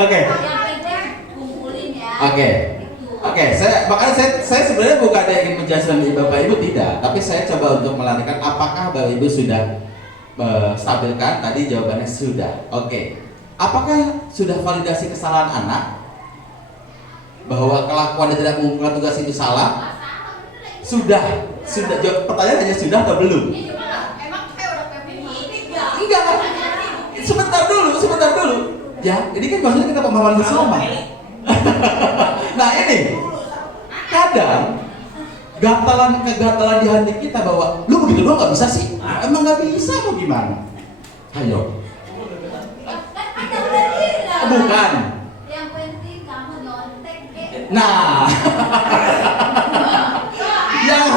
Oke. Yang penting kumpulin ya. Oke. Gitu. Oke, makanya saya sebenarnya bukan ada ingin menjelaskan di Bapak Ibu, tidak, tapi saya coba untuk melarikan apakah Bapak Ibu sudah stabilkan. Tadi jawabannya sudah. Oke. Apakah sudah validasi kesalahan anak bahwa kelakuan dan tidak mengumpulkan tugas itu salah? Sudah. Pertanyaannya sudah atau belum? Ini cuma emang saya udah pemimpin. Enggak. Sebentar dulu. Ya, ini kan maksudnya kita pemahaman bersama. Nah ini kadang kegatalan di hati kita bahwa lu begitu doang nggak bisa sih. Emang nggak bisa mau gimana? Ayo. Kan Anda udah bilang. Bukan. Yang penting kamu nyontek deh. Nah, yang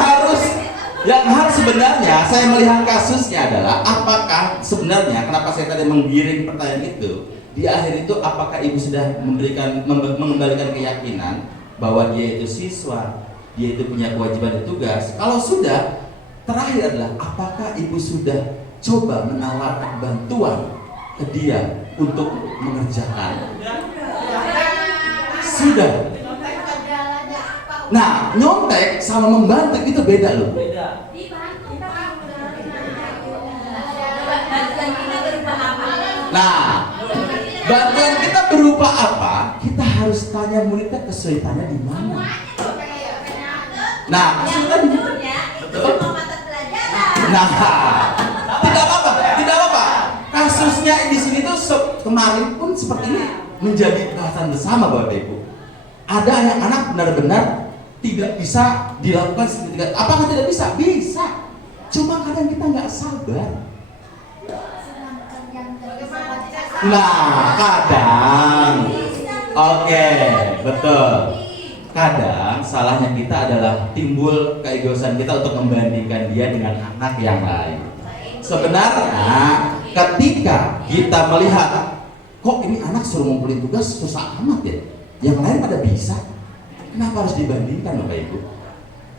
harus sebenarnya saya melihat kasusnya adalah apakah sebenarnya kenapa saya tadi menggiring pertanyaan itu di akhir itu, apakah ibu sudah mengembalikan keyakinan bahwa dia itu siswa, dia itu punya kewajiban dan tugas. Kalau sudah, terakhir adalah apakah ibu sudah coba menawarkan bantuan ke dia untuk mengerjakan? Sudah. Nah, nyontek sama membantu itu beda loh. Dibantu Pak. Bantuan kita berupa apa? Nah, bantuan kita berupa apa? Kita harus tanya muridnya kesulitannya di mana. Nah, Yang kesulitan di mana? tentunya itu semua mata pelajaran. Nah, tidak apa-apa. Kasusnya di sini tuh kemarin pun seperti ini menjadi bahasan bersama Bapak Ibu. Ada anak-anak benar-benar tidak bisa dilakukan seperti itu. Apakah tidak bisa? Bisa. Cuma kadang kita nggak sabar. Sedangkan yang Nah, kadang. Oke, betul. Kadang salahnya kita adalah timbul keegoisan kita untuk membandingkan dia dengan anak yang lain. Sebenarnya ketika kita melihat kok ini anak suruh ngumpulin tugas susah amat ya, yang lain pada bisa, kenapa harus dibandingkan Bapak Ibu?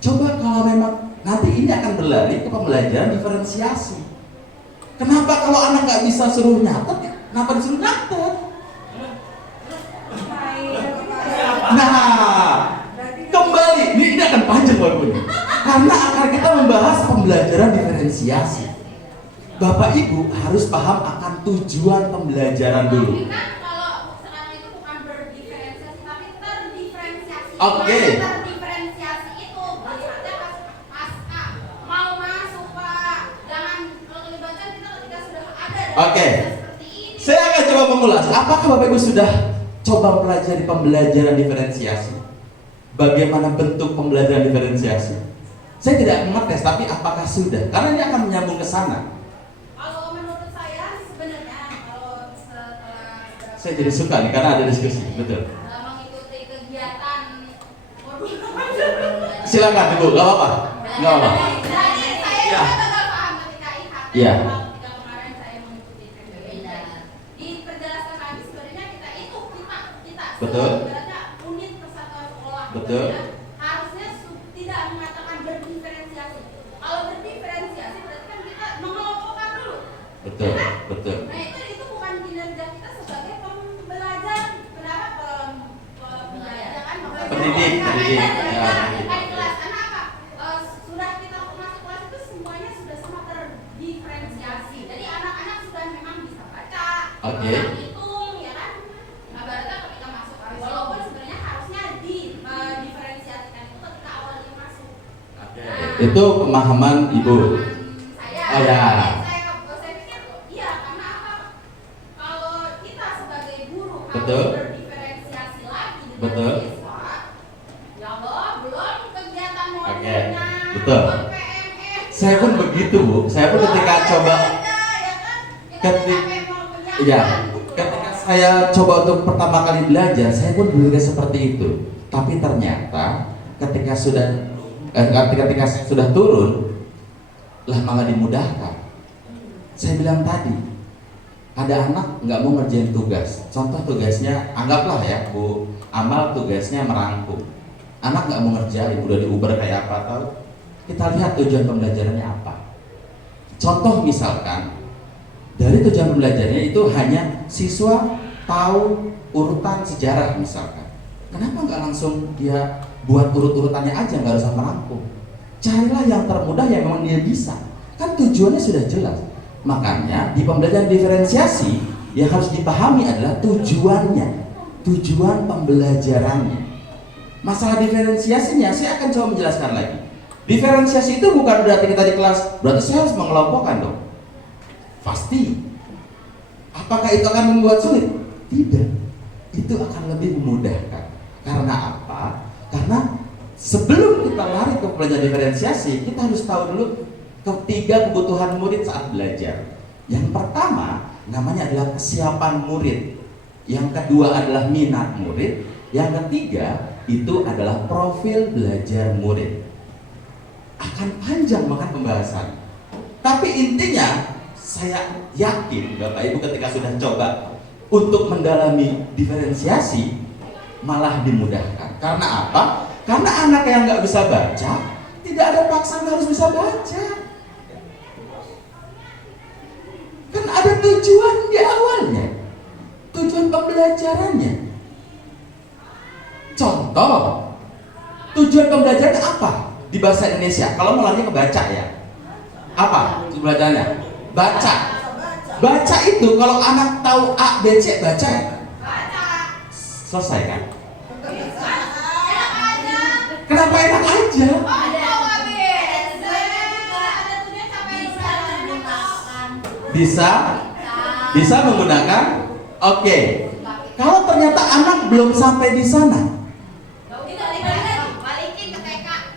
Coba kalau memang nanti ini akan berlari ke pembelajaran diferensiasi. Kenapa kalau anak nggak bisa suruh nyatet, kenapa disuruh nyatet? Nah, kembali, ini akan panjang Bapak Ibu, karena akan kita membahas pembelajaran diferensiasi. Bapak Ibu harus paham akan tujuan pembelajaran dulu. Tapi kan kalau sekarang itu bukan berdiferensiasi tapi terdiferensiasi. Oke. Gimana terdiferensiasi itu maksudnya pas mau masuk Pak, jangan kelibatan kita ketika sudah ada Oke. seperti ini. Saya akan coba mengulas, apakah Bapak Ibu sudah coba mempelajari pembelajaran diferensiasi? Bagaimana bentuk pembelajaran diferensiasi? Saya tidak mengetes, tapi apakah sudah? Karena ini akan menyambung ke sana. Kalau menurut saya sebenarnya kalau setelah Saya jadi suka nih, karena ada diskusi, betul. mengikuti kegiatan Silakan Ibu, nggak apa-apa. Nggak apa-apa. Jadi saya Ya. juga gagal paham ketika IHT. Ya. Ketika kemarin saya mengikuti KBBI. Diperjelaskan lagi sebenarnya kita Betul. sebenarnya unit persatuan sekolah. Betul. Harusnya tidak mengatakan berdiferensiasi. Kalau berdiferensiasi berarti Pendidik. Ya, pendidik. Di kelas karena apa? Sudah kita masuk kelas itu semuanya sudah sama terdiferensiasi. Jadi anak-anak sudah memang bisa baca, Oke. bisa hitung, ya kan? Nah, berarti ketika masuk, walaupun sebenarnya harusnya diferensiasikan itu ketika awal dia masuk. Itu pemahaman Ibu. Saya, Oh, ya. saya pikir iya karena apa? Kalau kita sebagai guru Betul. harus berdiferensiasi lagi dengan Betul. siswa, ya Allah, belum kegiatan Oke. modulnya, Betul. belum PMS. Saya pun begitu, Bu. Saya pun ketika coba Iya, ketika saya coba untuk pertama kali belajar, saya pun belajar seperti itu. Tapi ternyata ketika saya sudah turun, lah malah dimudahkan. Saya bilang tadi, ada anak nggak mau ngerjain tugas. Contoh tugasnya, anggaplah ya Bu, Amal tugasnya merangkum. Anak nggak mau ngerjain, udah diuber kayak apa tahu? Kita lihat tujuan pembelajarannya apa. Contoh misalkan, dari tujuan pembelajarannya itu hanya siswa tahu urutan sejarah misalkan. Kenapa nggak langsung dia buat urut-urutannya aja, nggak usah merangkum? Carilah yang termudah yang memang dia bisa. Kan tujuannya sudah jelas. Makanya di pembelajaran diferensiasi yang harus dipahami adalah tujuannya, tujuan pembelajarannya. Masalah diferensiasinya saya akan coba menjelaskan lagi. Diferensiasi itu bukan berarti kita di kelas berarti saya harus mengelompokkan dong. Pasti. Apakah itu akan membuat sulit? Tidak. Itu akan lebih memudahkan. Karena apa? Karena sebelum kita lari ke pembelajaran diferensiasi, kita harus tahu dulu ketiga kebutuhan murid saat belajar. Yang pertama namanya adalah kesiapan murid. Yang kedua adalah minat murid. Yang ketiga itu adalah profil belajar murid. Akan panjang makan pembahasan. Tapi intinya saya yakin Bapak Ibu ketika sudah coba untuk mendalami diferensiasi malah dimudahkan. Karena apa? Karena anak yang nggak bisa baca tidak ada paksaan harus bisa baca. Kan ada tujuan di awalnya, tujuan pembelajarannya. Contoh, tujuan pembelajaran apa di bahasa Indonesia? Kalau mulanya kebaca ya, apa pembelajarannya? Baca. Baca itu kalau anak tahu A, B, C, baca ya? Selesai kan? Kenapa enak aja? Bisa menggunakan. Oke. Kalau ternyata anak belum sampai di sana,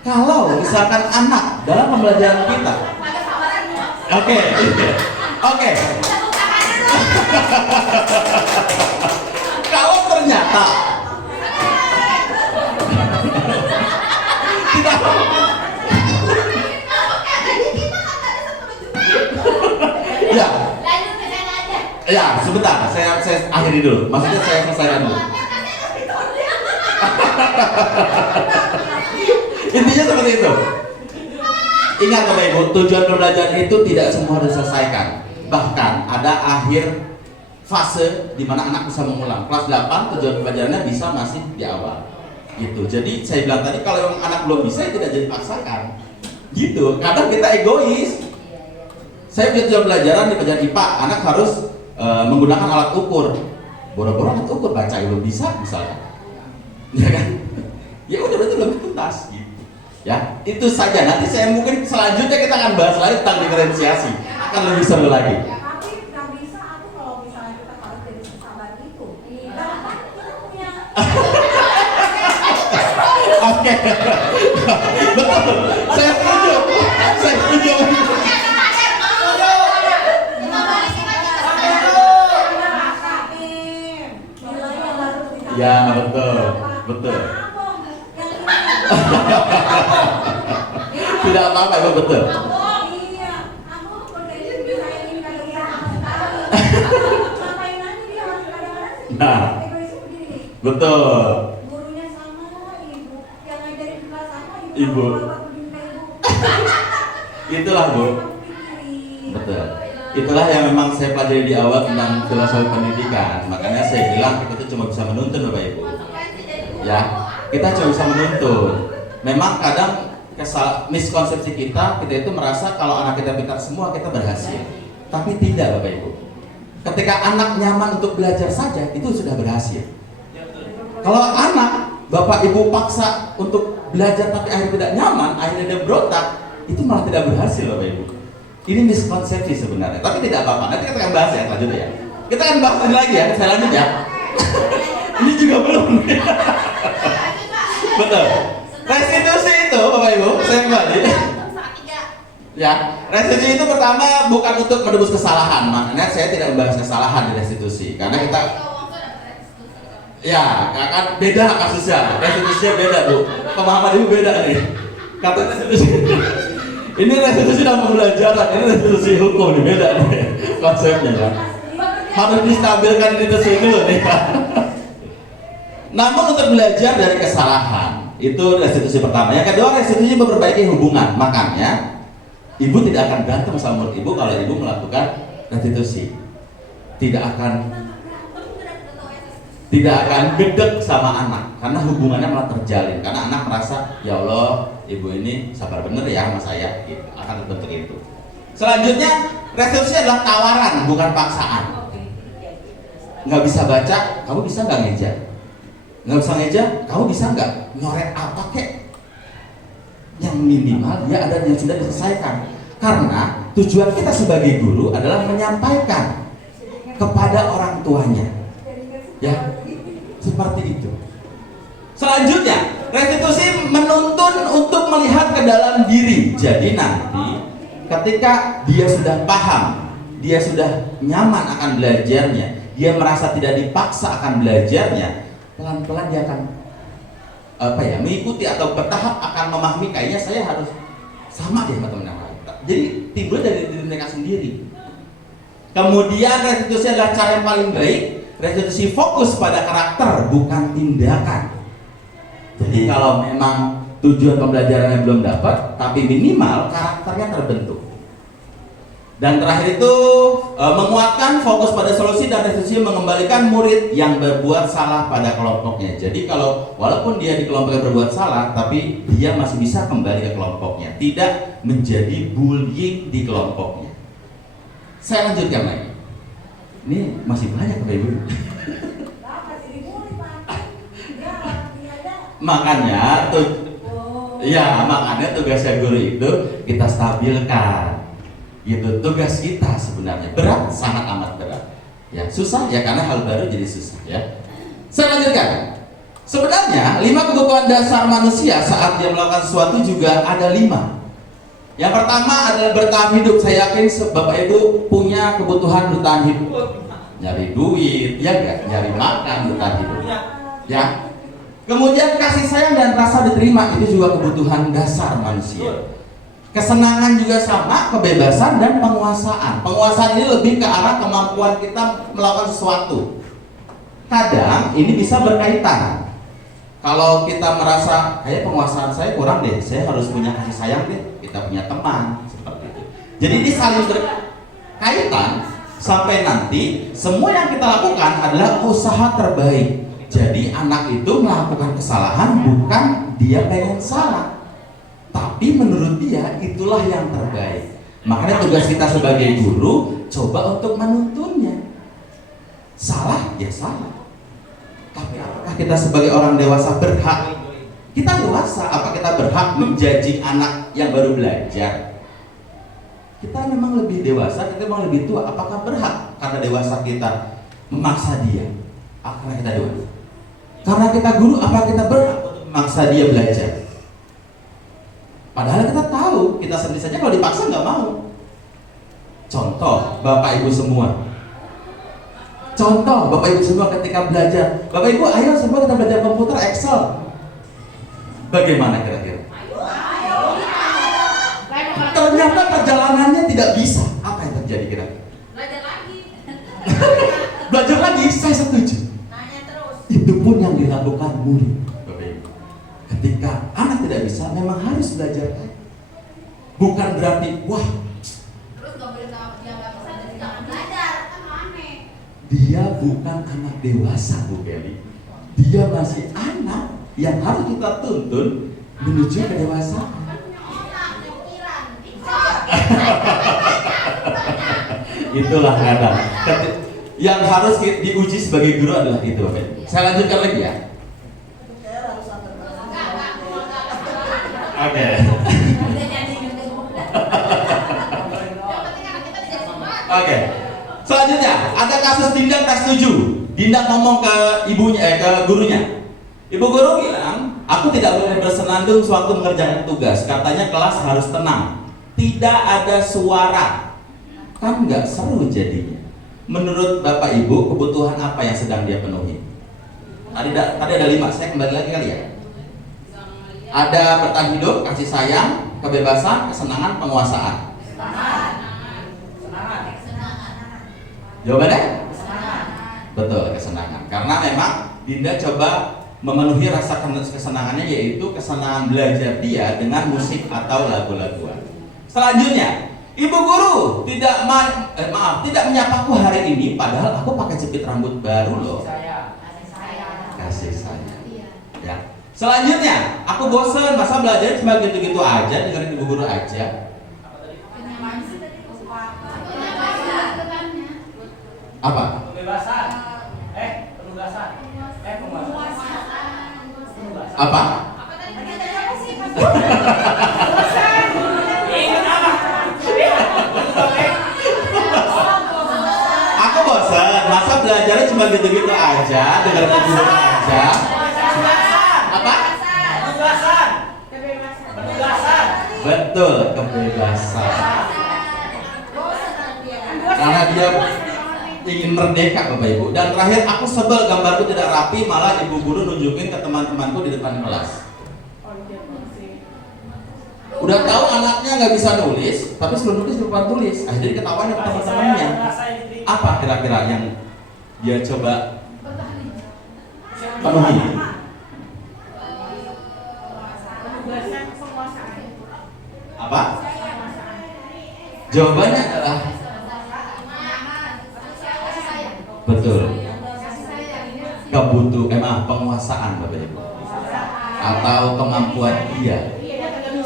kalau misalkan anak dalam pembelajaran kita, oke. Kalau ternyata tidak, ya, ya sebentar, saya akhiri dulu. Maksudnya saya selesaikan dulu. Intinya seperti itu. Ingat Bapak Ibu, tujuan pembelajaran itu tidak semua harus diselesaikan. Bahkan ada akhir fase di mana anak bisa mengulang. Kelas 8 tujuan pembelajarannya bisa masih di awal. Gitu. Jadi saya bilang tadi kalau memang anak belum bisa ya tidak jadi paksakan. Gitu. Kadang kita egois. Saya punya tujuan pelajaran di pelajaran IPA, anak harus menggunakan alat ukur. Boro-boro alat ukur baca belum bisa misalnya. Ya kan? Ya udah berarti belum tuntas gitu. Ya, itu saja. Nanti saya mungkin selanjutnya kita akan bahas lagi tentang diferensiasi. Akan lebih seru lagi. Tapi nggak bisa aku kalau misalnya kita harus jadi sahabat itu. Karena kita punya Oke. Betul. Saya setuju. Saya setuju. Ya, betul. Betul. Tidak apa-apa, Ibu, betul. Iya, aku kondisi bisa ini kali ya ngapain aja dia harus kadang-kadang sih Nah. egoisnya begini. Betul. Gurunya sama, ibu yang ngajarin kelas sama, Ibu. bapak begini kayak ibu. Itulah, Bu. Betul. Itulah yang memang saya pelajari di awal tentang filosofi pendidikan. Makanya saya bilang kita itu cuma bisa menuntun Bapak Ibu. Ya. Kita cuma bisa menuntun. Memang kadang miskonsepsi kita itu merasa kalau anak kita pintar semua kita berhasil. Tapi tidak Bapak Ibu. Ketika anak nyaman untuk belajar saja itu sudah berhasil. Kalau anak Bapak Ibu paksa untuk belajar tapi akhirnya tidak nyaman, akhirnya dia berontak, itu malah tidak berhasil Bapak Ibu. Ini miskonsepsi sebenarnya, tapi tidak apa-apa. Nanti kita akan bahas ya selanjutnya ya. Kita akan bahas lagi ya, saya lanjut ya. Ini juga belum. Betul. Restitusi itu Bapak Ibu, saya kembali. Ya, restitusi itu pertama bukan untuk menebus kesalahan, makanya saya tidak membahas kesalahan di restitusi, karena kita ya, kan beda kasusnya, restitusinya beda Bu, pemahaman Ibu beda nih. Kata restitusi, ini restitusi dalam pembelajaran, ini restitusi hukum nih, beda nih konsepnya kan. Harus distabilkan itu dulu nih. Namun untuk belajar dari kesalahan itu restitusi pertama. Yang kedua restitusi memperbaiki hubungan, makanya Ibu tidak akan berantem sama murid Ibu kalau Ibu melakukan restitusi. Tidak akan gedek sama anak karena hubungannya malah terjalin, karena anak merasa ya Allah ibu ini sabar bener ya sama saya, gitu. Akan terbentuk itu. Selanjutnya restitusi adalah tawaran bukan paksaan. Nggak bisa baca, kamu bisa nggak ngeja? Nggak bisa ngeja, kamu bisa nggak nyoret apa kek? Yang minimal dia ada yang sudah diselesaikan, karena tujuan kita sebagai guru adalah menyampaikan kepada orang tuanya. Ya, seperti itu. Selanjutnya, restitusi menuntun untuk melihat ke dalam diri. Jadi nanti ketika dia sudah paham, dia sudah nyaman akan belajarnya, dia merasa tidak dipaksa akan belajarnya, pelan-pelan dia akan mengikuti atau bertahap akan memahami kayaknya saya harus sama deh sama teman yang lain. Jadi timbul dari diri mereka sendiri. Kemudian restitusi adalah cara yang paling baik. Restitusi fokus pada karakter bukan tindakan. Jadi kalau memang tujuan pembelajarannya belum dapat, tapi minimal karakternya terbentuk. Dan terakhir itu menguatkan fokus pada solusi, dan restitusi mengembalikan murid yang berbuat salah pada kelompoknya. Jadi kalau walaupun dia di kelompoknya berbuat salah, tapi dia masih bisa kembali ke kelompoknya, tidak menjadi bullying di kelompoknya. Saya lanjutkan lagi. Ini masih banyak Bapak Ibu. Makanya tugasnya guru itu kita stabilkan. Gitu, tugas kita sebenarnya berat, sangat amat berat. Ya, susah ya karena hal baru jadi susah ya. Saya lanjutkan. Sebenarnya 5 kebutuhan dasar manusia saat dia melakukan sesuatu juga ada 5. Yang pertama adalah bertahan hidup. Saya yakin Bapak Ibu punya kebutuhan bertahan hidup. Nyari duit, ya enggak? Nyari makan, bertahan hidup. Ya. Kemudian kasih sayang dan rasa diterima itu juga kebutuhan dasar manusia. Kesenangan juga sama, kebebasan dan penguasaan. Penguasaan ini lebih ke arah kemampuan kita melakukan sesuatu. Kadang ini bisa berkaitan. Kalau kita merasa kayak penguasaan saya kurang deh, saya harus punya kasih sayang deh. Kita punya teman seperti itu. Jadi ini saling berkaitan sampai nanti semua yang kita lakukan adalah usaha terbaik. Jadi anak itu melakukan kesalahan bukan dia pengen salah, tapi menurut dia itulah yang terbaik. Makanya tugas kita sebagai guru coba untuk menuntunnya. Salah ya salah. Tapi apakah kita sebagai orang dewasa berhak? Kita dewasa, apa kita berhak menjudge anak yang baru belajar? Kita memang lebih dewasa, kita memang lebih tua. Apakah berhak karena dewasa kita memaksa dia? Karena kita dewasa. Karena kita guru, apa kita berhak untuk memaksa dia belajar? Padahal kita tahu, kita sendiri saja kalau dipaksa nggak mau. Contoh, Bapak Ibu semua. Contoh, Bapak Ibu semua ketika belajar. Bapak Ibu, ayo semua kita belajar komputer, Excel. Bagaimana kira-kira? Ternyata perjalanannya tidak bisa. Apa yang terjadi kira-kira? Belajar lagi. Belajar lagi, saya setuju. Nanya terus. Itu pun yang dilakukan murid. Ketika anak tidak bisa, memang harus belajar. Bukan berarti, wah, Terus nggak boleh dia nggak bisa jadi jangan belajar, kan aneh. dia bukan anak dewasa Bu Kelly. Dia masih anak. yang harus kita tuntun menuju kedewasaan. Itulah kadang yang harus diuji sebagai guru adalah itu. Saya lanjutkan lagi ya. Oke. Oke. Selanjutnya ada kasus Dinda tes 7. Dinda ngomong ke ibunya, ke gurunya. Ibu guru bilang, aku tidak boleh bersenandung sewaktu mengerjakan tugas. Katanya kelas harus tenang, tidak ada suara. Kan nggak seru jadinya. Menurut Bapak Ibu, kebutuhan apa yang sedang dia penuhi? Tadi ada 5, saya kembali lagi kali ya. Ada bertahan hidup, kasih sayang, kebebasan, kesenangan, penguasaan. Jawabannya? Betul, kesenangan. Karena memang Dinda coba memenuhi rasa kesenangannya, yaitu kesenangan belajar dia dengan musik atau lagu-laguan. Selanjutnya, ibu guru tidak tidak menyapaku hari ini, padahal aku pakai jepit rambut baru loh. Kasih sayang. Ya. Selanjutnya, aku bosen, masa belajar cuma gitu-gitu aja, dengerin ibu guru aja. Apa? Kebebasan. Penugasan. Penguasaan. Apa? Aku bosan, masa belajarnya cuma gitu-gitu aja, dengerin ibu guru aja. Apa? Penugasan. Betul, kebebasan. Karena dia ingin merdeka Bapak Ibu. Dan terakhir, aku sebel gambarku tidak rapi, malah ibu guru nunjukin ke teman-temanku di depan kelas. Udah tahu anaknya nggak bisa nulis, tapi sebelum nulis lupa tulis. Akhirnya ketahuan sama teman-temannya. Apa kira-kira yang dia coba penuhi? Apa? Jawabannya adalah betul. Penguasaan Bapak Ibu. Atau kemampuan dia.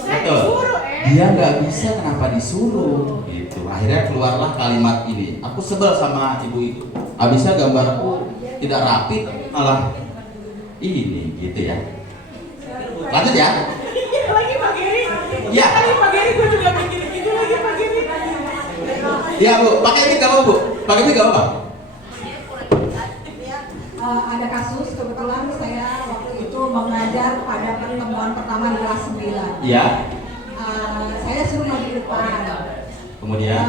Betul. Dia nggak bisa, kenapa disuruh? Gitu. Akhirnya keluarlah kalimat ini. Aku sebel sama ibu itu. Habisnya gambarku tidak rapi, malah ini gitu ya. Lanjut ya. Lagi Pak Geri. Ya. Lagi Pak Geri, gue juga mikir gitu lagi Pak Geri. Iya Bu, pakai mic gak apa Bu? Pakai mic gak apa? Ada kasus kebetulan saya waktu itu mengajar pada pertemuan pertama di kelas 9. Iya. Saya suruh maju ke depan. Kemudian?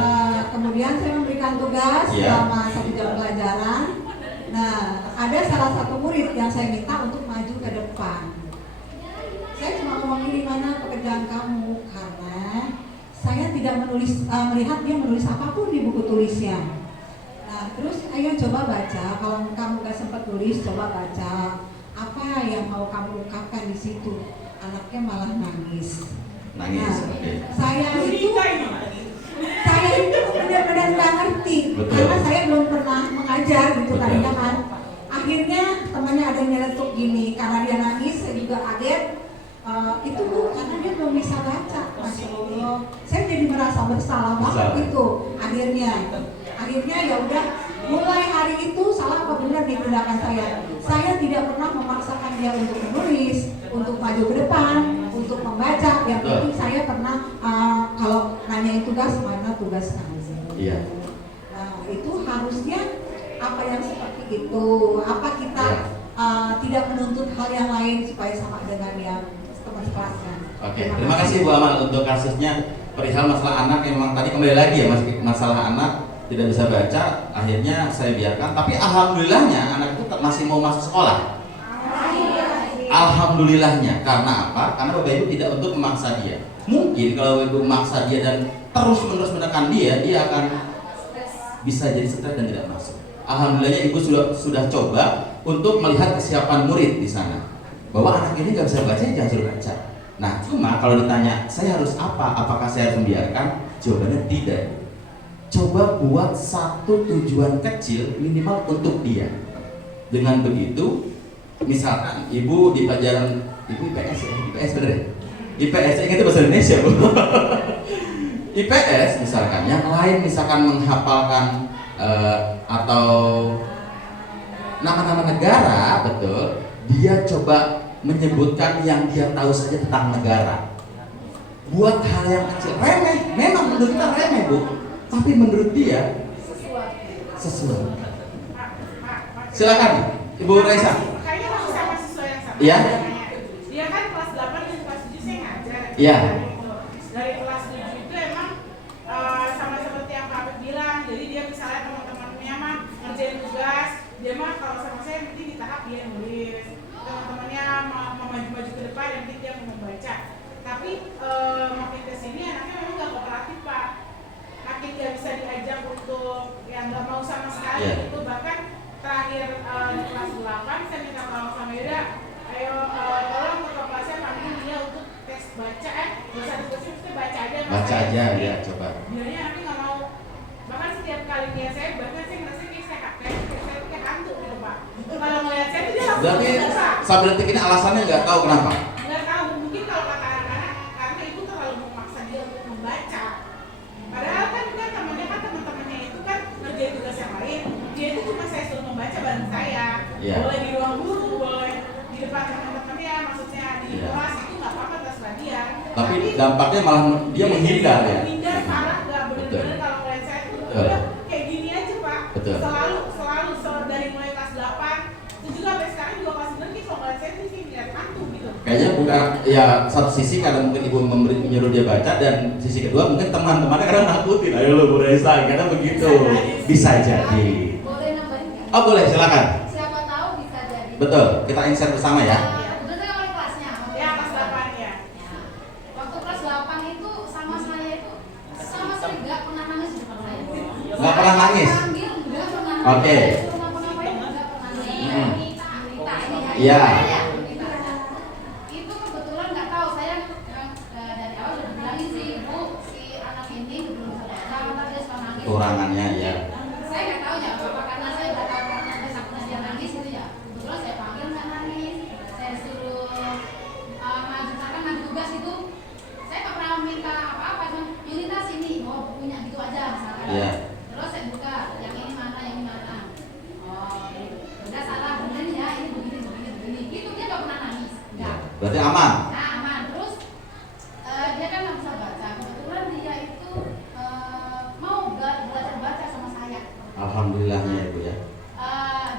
Kemudian saya memberikan tugas selama 1 jam pelajaran. Nah, ada salah satu murid yang saya minta untuk maju ke depan. Saya cuma ngomong ini, mana pekerjaan kamu? Karena saya tidak melihat dia menulis apapun di buku tulisnya. Nah, terus ayo coba baca. Kalau kamu gak sempat tulis, coba baca apa yang mau kamu ungkapkan di situ. Anaknya malah nangis. Nangis. Nah, Oke. saya itu benar-benar nggak ngerti. Betul. Karena saya belum pernah mengajar gitu Betul. tadinya kan. Akhirnya temannya ada yang nyeletuk gini, karena dia nangis saya juga kaget. Itu Bu, karena dia belum bisa baca. Masya Allah, saya jadi merasa bersalah banget itu. Akhirnya ya udah, mulai hari itu salah apa benar nih tindakan saya. Saya tidak pernah memaksakan dia untuk menulis, untuk maju ke depan, untuk membaca. Yang penting saya pernah kalau nanyain tugas, mana tugas kamu? Iya. Nah, itu harusnya apa yang seperti itu. Apa kita tidak menuntut hal yang lain supaya sama dengan yang teman sekelasnya. Oke, terima kasih Bu Amal untuk kasusnya perihal masalah anak yang memang tadi kembali lagi ya, masalah anak tidak bisa baca, akhirnya saya biarkan. Tapi alhamdulillahnya anak itu masih mau masuk sekolah. Alhamdulillahnya, karena apa? Karena Bapak Ibu tidak untuk memaksa dia. Mungkin kalau Bapak Ibu memaksa dia dan terus-menerus menekan dia akan bisa jadi stres dan tidak masuk. Alhamdulillahnya Ibu sudah coba untuk melihat kesiapan murid di sana. Bahwa anak ini nggak bisa baca, jangan suruh baca. Nah, cuma kalau ditanya, saya harus apa? Apakah saya harus membiarkan? Jawabannya tidak. Coba buat satu tujuan kecil minimal untuk dia. Dengan begitu, misalkan ibu di pelajaran ibu IPS ya, IPS bener ya? IPS ingat itu bahasa Indonesia bu. IPS misalkan, yang lain misalkan menghafalkan atau nama-nama negara, betul, dia coba menyebutkan yang dia tahu saja tentang negara. Buat hal yang kecil, remeh, memang menurut kita remeh bu, tapi menurut dia sesuatu. Silakan, Ibu Raisa. Kayaknya masih sama siswa yang sama. Iya. Dia kan kelas 8 dan kelas 7 saya ngajar. Iya. Dari kelas 7 itu emang sama seperti yang Pak Abed bilang. Jadi dia misalnya teman-temannya mah ngerjain tugas, dia mah kalau sama saya nanti di tahap dia nulis. Teman-temannya mau maju-maju ke depan dan nanti dia mau membaca. Tapi makin kesini anaknya memang nggak kooperatif Pak. Makin nggak bisa diajak untuk yang nggak mau sama sekali itu, bahkan terakhir di kelas 8 saya minta tolong sama Yuda, ayo tolong ketua kelasnya panggil dia untuk tes baca, nggak usah diskusi, mesti baca aja. Baca aja ya, coba. Dianya nanti nggak mau, bahkan setiap kalinya saya bahkan saya ngerasa kayak saya kayak hantu gitu Pak. Kalau ngeliat saya tuh dia langsung Berarti sampai detik ini alasannya nggak tahu kenapa? nggak tahu, mungkin kalau kata anak-anak karena ibu terlalu memaksa dia untuk membaca. Padahal kan juga teman-temannya itu kan ngerjain tugas yang lain, dia itu cuma saya suruh membaca bareng saya. Iya. Boleh di ruang guru, boleh di depan teman-temannya, maksudnya di kelas itu nggak apa-apa terserah dia. Tapi dampaknya malah dia menghindar ya. Menghindar parah, nggak bener-bener kalau ngeliat saya tuh udah kayak gini aja Pak. Betul. Selalu dari mulai kelas 8 itu juga sampai sekarang juga kelas 9 nih kalau ngeliat saya tuh kayak ngeliat hantu gitu. Kayaknya bukan ya, satu sisi karena mungkin ibu menyuruh dia baca, dan sisi kedua mungkin teman-temannya karena nakutin, ayo lu Bu Reza, karena begitu. Bisa jadi. Boleh nambahin nggak? Oh boleh, silakan. Siapa tahu bisa jadi. Betul, kita insert bersama ya. Kebetulan saya wali kelasnya. Ya kelas 8 ya. Ya. Waktu kelas 8 itu sama saya itu sama sekali nggak pernah nangis di depan saya. Nggak pernah nangis? Panggil nggak pernah nangis. Oke. Suruh ngapa-ngapain nggak pernah nangis. Nita ini Iya. Nita. Itu kebetulan nggak tahu, saya dari awal udah bilangin sih Bu, si anak ini belum bisa baca, ntar dia suka nangis. Kekurangannya ya. Saya nggak tahu ya apa karena saya udah tahu karena ada takutnya dia nangis gitu ya. Kebetulan saya panggil nggak nangis, saya suruh maju tugas itu. Saya nggak pernah minta apa-apa, cuma Yunita sini, bawa bukunya gitu aja misalkan. Iya. Terus saya buka, yang ini mana, yang ini mana. Oh, udah salah, bener ya, ini begini. Gitu dia nggak pernah nangis. Nggak. Berarti aman. Nah, aman. Terus dia kan nggak bisa baca. Kebetulan dia itu mau belajar baca sama saya. Alhamdulillahnya ya Bu ya.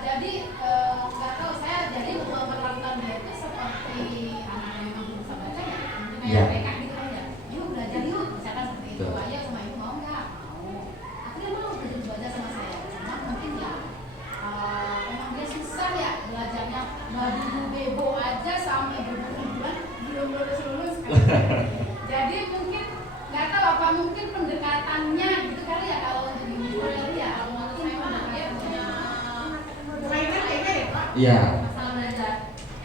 Jadi nggak tahu, saya jadi memperlakukan dia itu seperti anak yang memang belum bisa baca ya, mungkin Ya. kayak mereka gitu aja. Yuk belajar yuk, misalkan seperti itu. Betul. Ayo sama ibu mau nggak? Mau. Akhirnya mau belajar baca sama saya. Cuma mungkin ya emang dia susah ya belajarnya. Baru bebo aja sampai berbulan belum lulus. Jadi mungkin nggak tahu apa mungkin pendekatannya gitu kali ya kalau untuk ibu ya. Kalau menurut saya mah dia punya Kayaknya deh Pak. Iya. masalah belajar.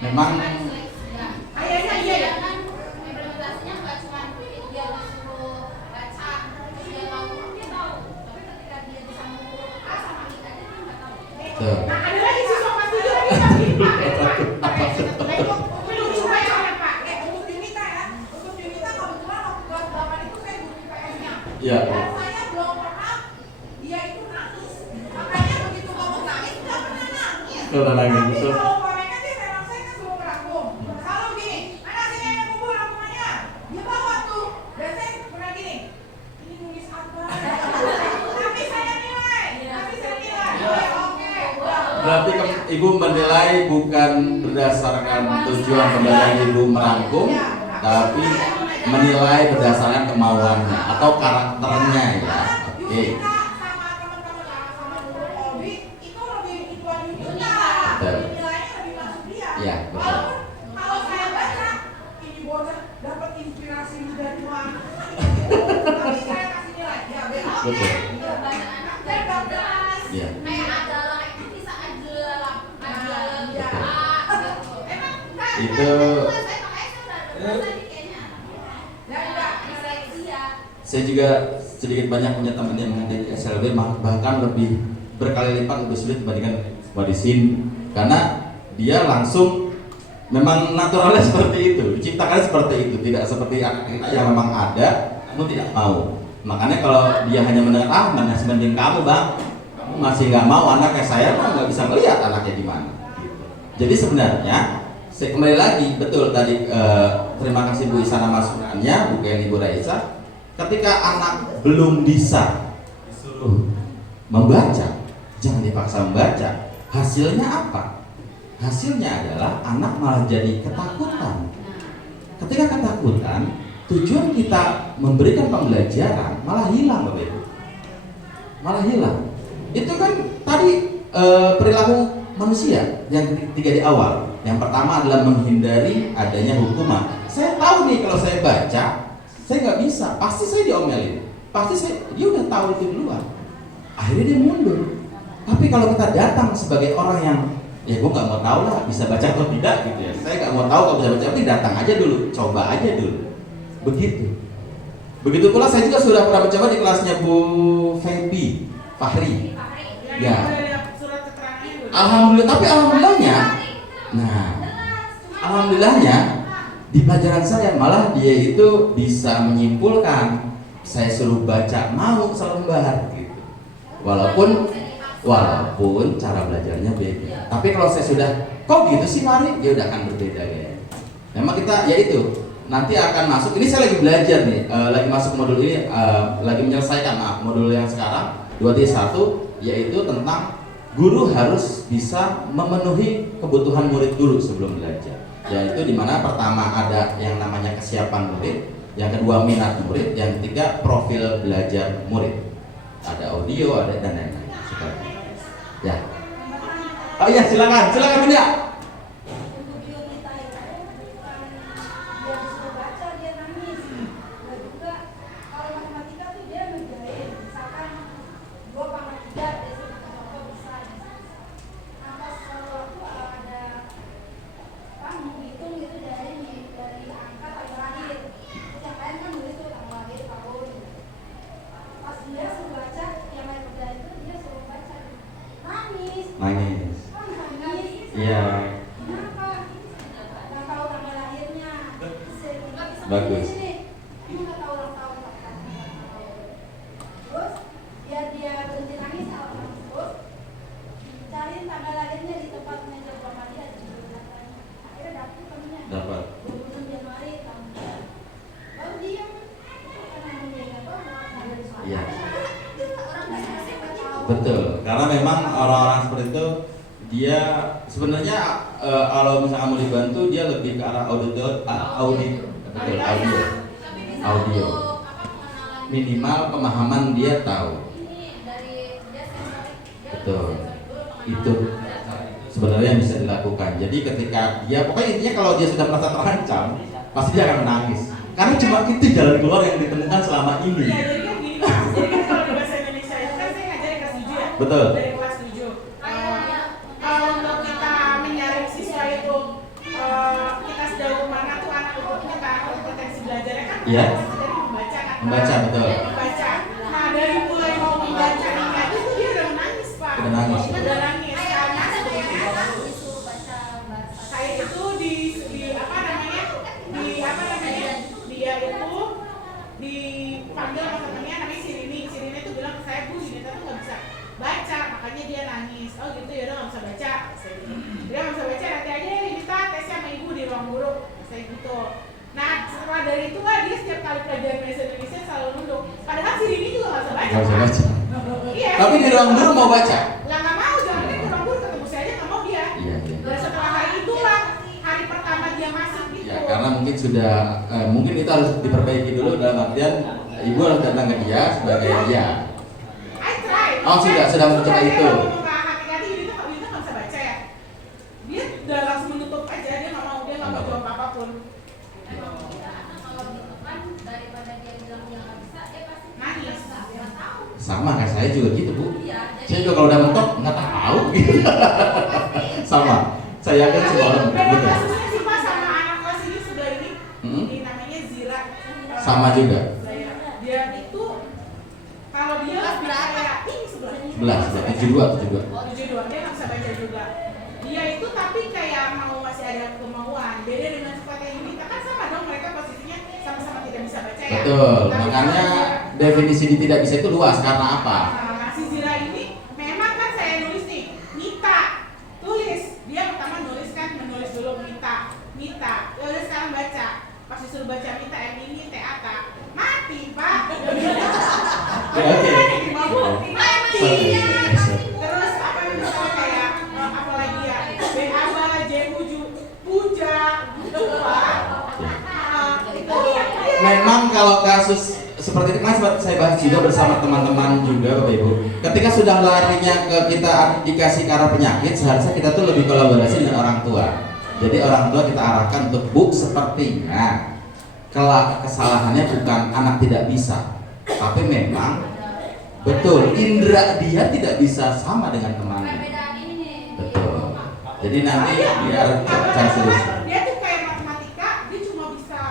Memang. Ya. Kayaknya iya ya. Kan implementasinya nggak cuma dia disuruh baca terus dia tahu, dia tahu. Tapi ketika dia bisa mengukur A sama I aja dia nggak tahu. Tuh. Nah ada lagi siswa kelas 7 lagi Pak. Ini lucu Pak soalnya Pak. Untuk Yunita ya, untuk Yunita kebetulan waktu kelas 8 itu saya guru IPS-nya. Iya. Dan saya belum pernah dia itu nangis. Makanya begitu ngomong nangis, nggak pernah nangis. Nggak nangis, Tapi betul. kalau mereka sih memang saya kan suruh merangkum. Kalau gini, anak sini yang kumpul rangkumannya, dia bawa tuh. Dan saya pernah gini, ini nulis apa? Tapi saya nilai. Oke. Berarti ibu menilai bukan berdasarkan tujuan pembelajaran ibu merangkum, tapi menilai berdasarkan kemauannya atau karakternya ya. Oke. Yunita sama teman-teman sama guru Obi itu lebih ituan Yunita. Betul. Nilainya lebih masuk dia. Iya, betul. Walaupun kalau saya baca ini bocah dapat inspirasi dari mana? Tapi saya kasih nilai. Ya, oke. Betul. Iya, banyak anak Dan nggak beras. Iya. kayak adalah itu bisa adalah Iya. gitu. Emang kan Itu saya makanya saya udah tadi kayaknya. Dan enggak. Iya. saya juga sedikit banyak punya teman yang mengajar di SLB, bahkan lebih berkali lipat lebih sulit dibandingkan Wadisin, karena dia langsung memang naturalnya seperti itu, diciptakan seperti itu, tidak seperti anak kita yang memang ada, kamu tidak mau. Makanya kalau dia hanya mendengar, mana mending kamu bang, kamu masih nggak mau anaknya, saya mah nggak bisa melihat anaknya di mana. Gitu. Jadi sebenarnya, saya kembali lagi, betul tadi, terima kasih Bu Isana masukannya, Bu Kenny, Bu Raisa, ketika anak belum bisa disuruh membaca, jangan dipaksa membaca, hasilnya apa? Hasilnya adalah anak malah jadi ketakutan. Ketika ketakutan, tujuan kita memberikan pembelajaran malah hilang, Bapak Ibu. Malah hilang. Itu kan tadi perilaku manusia yang ketiga di awal. Yang pertama adalah menghindari adanya hukuman. Saya tahu nih kalau saya baca, saya nggak bisa. Pasti saya diomelin. Dia udah tahu itu duluan. Akhirnya dia mundur. Tapi kalau kita datang sebagai orang yang ya gue nggak mau tahu lah bisa baca atau tidak gitu ya. Saya nggak mau tahu kalau bisa baca, tapi datang aja dulu, coba aja dulu. Begitu pula saya juga sudah pernah mencoba di kelasnya Bu Fahri. Ya. Alhamdulillahnya di pelajaran saya malah dia itu bisa menyimpulkan. Saya suruh baca mau selembar gitu. Walaupun cara belajarnya beda. Tapi kalau saya sudah kok gitu sih Fahri, dia udah akan berbeda ya. Memang kita ya itu nanti akan masuk, ini saya lagi belajar nih, lagi masuk modul ini, lagi menyelesaikan modul yang sekarang 2T1, yaitu tentang guru harus bisa memenuhi kebutuhan murid dulu sebelum belajar. Yaitu dimana pertama ada yang namanya kesiapan murid, yang kedua minat murid, yang ketiga profil belajar murid. Ada audio, ada dan lain-lain. Ya. Oh iya, silakan Bunda. Nangis. Iya. Bagus. Terus biar dia berhenti nangis terus cariin tanggal lahirnya di tempat meja dia. Akhirnya dapet temennya. Dapat. 26 Januari tahun baru dia Iya. Betul, karena memang orang-orang seperti itu dia sebenarnya kalau misalnya mau dibantu dia lebih ke arah audio. Minimal pemahaman dia tahu. Betul. Itu sebenarnya yang bisa dilakukan. Jadi ketika dia pokoknya intinya kalau dia sudah merasa terancam, pasti dia akan menangis. Karena cuma itu jalan keluar yang ditemukan selama ini. Iya, jadi kan gini Pak. Jadi kan kalau di bahasa Indonesia itu kan saya ngajarin kelas 7 ya. Betul. Dari kelas 7. Kalau untuk kita menyaring siswa itu kita sejauh mana tuh anak itu kita kompetensi belajarnya kan Iya. dari membaca kan. Membaca, betul. Membaca. Nah, dari mulai mau membaca ini aja tuh dia udah menangis, Pak. Udah nangis. Udah nangis. Karena sebetulnya saya itu di apa namanya? Dia itu dipanggil sama temennya namanya Sirini itu bilang ke saya, Bu, Yunita tuh nggak bisa baca, makanya dia nangis. Oh gitu ya, udah nggak bisa baca. Dia nggak bisa baca, nanti aja ya Yunita tesnya sama ibu di ruang guru. Saya gitu. Nah setelah dari itu kan dia setiap kali pelajaran bahasa Indonesia selalu nunduk. Padahal Sirini juga nggak bisa baca. Nggak bisa baca. Iya. Tapi di ruang guru mau baca. Lah nggak mau, jangan di ruang guru ketemu saya aja nggak mau dia. Iya. Dan setelah hari itulah hari pertama dia masuk gitu. Ya karena mungkin sudah mungkin itu harus diperbaiki dulu dalam artian ibu harus datang ke dia sebagai dia. I try. Oh sudah mencoba itu. Hati-hati ini tuh nggak bisa baca ya. Dia udah langsung menutup aja, dia nggak mau jawab apapun. Kalau gitu kan daripada dia bilang dia nggak bisa, dia pasti Nangis. nggak tahu. Sama kayak saya juga gitu Bu. Iya, Saya juga kalau udah mentok nggak tahu gitu. Sama. Saya yakin semua orang Beda begitu. kasusnya sih Pak sama anak kelas ini sebelah ini. Ini namanya Zira. Sama juga. Dia itu kalau dia lebih kayak ini sebelah. 11, 72. Oh, 72, dia nggak bisa baca juga. Dia itu tapi kayak beda dengan sifat yang Yunita, kan sama dong mereka posisinya sama-sama tidak bisa baca ya. Betul, Tapi makanya kalau definisi di tidak bisa itu luas karena apa? si Zira ini memang kan saya nulis nih, Mita tulis, dia pertama nulis kan, menulis dulu Mita, ya udah sekarang baca, pas disuruh baca Mita ini TAK, mati pak. Oke. Mati. Terus apa yang misalnya kayak apa lagi ya, Behaba, Jemuju, Puja, gitu pak. Memang kalau kasus seperti itu kan seperti saya bahas juga bersama teman-teman juga Bapak Ibu. Ketika sudah larinya ke kita dikasih ke arah penyakit, seharusnya kita tuh lebih kolaborasi dengan orang tua. Jadi orang tua kita arahkan untuk Bu, sepertinya kesalahannya bukan anak tidak bisa, tapi memang betul indera dia tidak bisa sama dengan temannya. Perbedaan ini nih. Betul. Jadi nanti biar cari solusi. Dia tuh kayak matematika, dia cuma bisa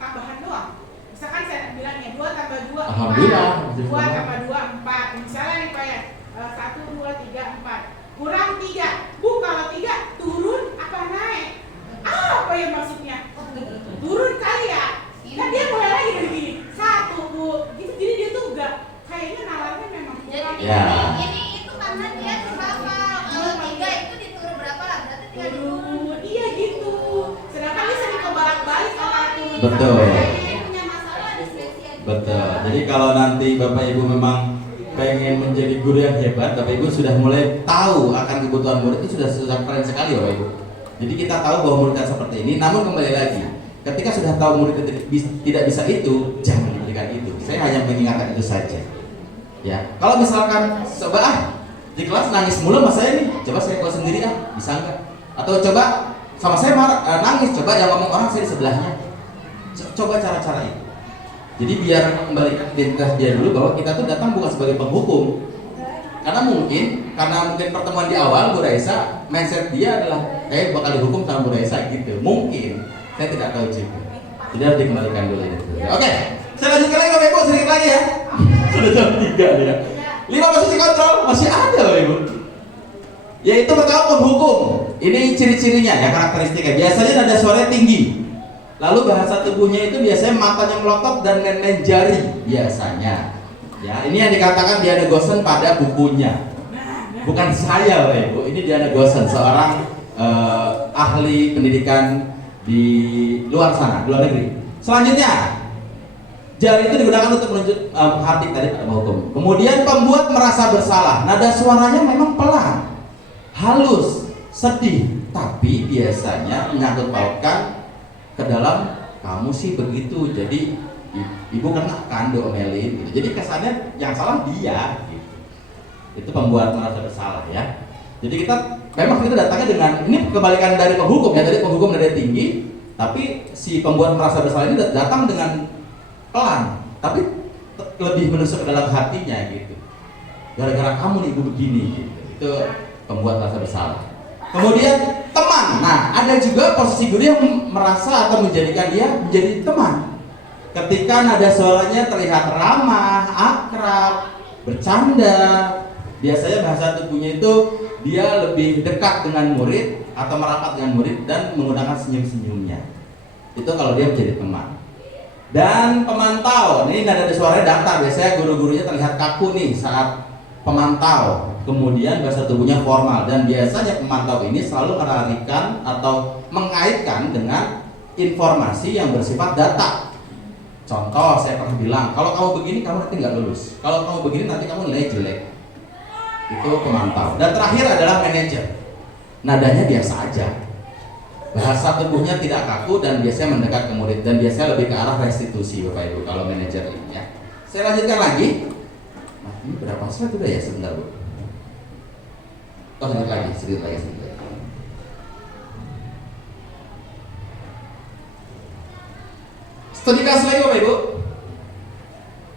tambahan doang. Misalkan saya bilangnya 2 tambah 2 Alhamdulillah. 2 tambah 2 4. Misalnya nih Pak ya, 1 2 3 4 kurang 3. Bu, kalau 3 turun apa naik? Apa ya maksudnya? Turun kali ya. Kan dia mulai lagi dari gini. 1 Bu. Gitu, jadi dia tuh enggak kayaknya nalarnya memang kurang. Jadi Ya. ini itu karena dia hafal kalau 3 itu diturun berapa? Berarti 3 diturun. Turun, iya gitu. Sedangkan dia sering kebolak-balik antara turun Betul. sama naik. Dia punya masalah disleksi aja. Betul. Jadi kalau nanti Bapak Ibu memang pengen menjadi guru yang hebat, Bapak Ibu sudah mulai tahu akan kebutuhan murid itu sudah keren sekali Bapak Ibu. Jadi kita tahu bahwa murid yang seperti ini, namun kembali lagi, ketika sudah tahu murid tidak bisa itu, jangan diberikan itu. Saya hanya mengingatkan itu saja. Ya, kalau misalkan coba di kelas nangis mulu sama saya nih, coba saya kelas sendiri bisa nggak? Atau coba sama saya nangis, coba yang ngomong orang saya di sebelahnya. Coba cara-cara itu. Jadi biar kembali identitas dia dulu bahwa kita tuh datang bukan sebagai penghukum. Karena mungkin pertemuan di awal Bu Raisa, mindset dia adalah bakal dihukum sama Bu Raisa gitu. Mungkin, saya tidak tahu juga. Jadi harus dikembalikan dulu ya. Oke, saya lanjutkan lagi Bapak Ibu, sedikit lagi ya. Sudah jam 3 ya. 5 posisi kontrol masih ada Bapak Ibu. Yaitu pertama penghukum. Ini ciri-cirinya ya, karakteristiknya. Biasanya nada suaranya tinggi. Lalu bahasa tubuhnya itu biasanya matanya melotot dan main-main jari biasanya. Ya, ini yang dikatakan Diana Gosen pada bukunya. Bukan saya, Bapak Ibu. Ini Diana Gosen, seorang ahli pendidikan di luar sana, luar negeri. Selanjutnya, jari itu digunakan untuk menunjuk hardik tadi pada hukum. Kemudian pembuat merasa bersalah. Nada suaranya memang pelan, halus, sedih, tapi biasanya menyangkut pautkan ke dalam kamu sih begitu. Jadi ibu kena kan diomelin gitu. Jadi kesannya yang salah dia gitu. Itu pembuat merasa bersalah ya. Jadi memang kita datangnya dengan ini kebalikan dari penghukum ya. Tadi penghukum nada tinggi, tapi si pembuat merasa bersalah ini datang dengan pelan, tapi lebih menusuk ke dalam hatinya gitu. Gara-gara kamu nih ibu begini gitu. Itu pembuat merasa bersalah. Kemudian teman. Nah, ada juga posisi guru yang merasa atau menjadikan dia menjadi teman. Ketika nada suaranya terlihat ramah, akrab, bercanda, biasanya bahasa tubuhnya itu dia lebih dekat dengan murid atau merapat dengan murid dan menggunakan senyum-senyumnya. Itu kalau dia menjadi teman. Dan pemantau, ini nada suaranya datar, biasanya guru-gurunya terlihat kaku nih saat pemantau. Kemudian bahasa tubuhnya formal dan biasanya pemantau ini selalu melarikan atau mengaitkan dengan informasi yang bersifat data. Contoh, saya pernah bilang, kalau kamu begini kamu nanti nggak lulus. Kalau kamu begini nanti kamu nilai jelek. Itu pemantau. Dan terakhir adalah manajer. Nadanya biasa aja. Bahasa tubuhnya tidak kaku dan biasanya mendekat ke murid dan biasanya lebih ke arah restitusi Bapak Ibu kalau manajer ini ya. Saya lanjutkan lagi. Nah, ini berapa slide udah ya sebentar Bu? Oh, sedikit lagi. Studi kasus lagi Bapak Ibu.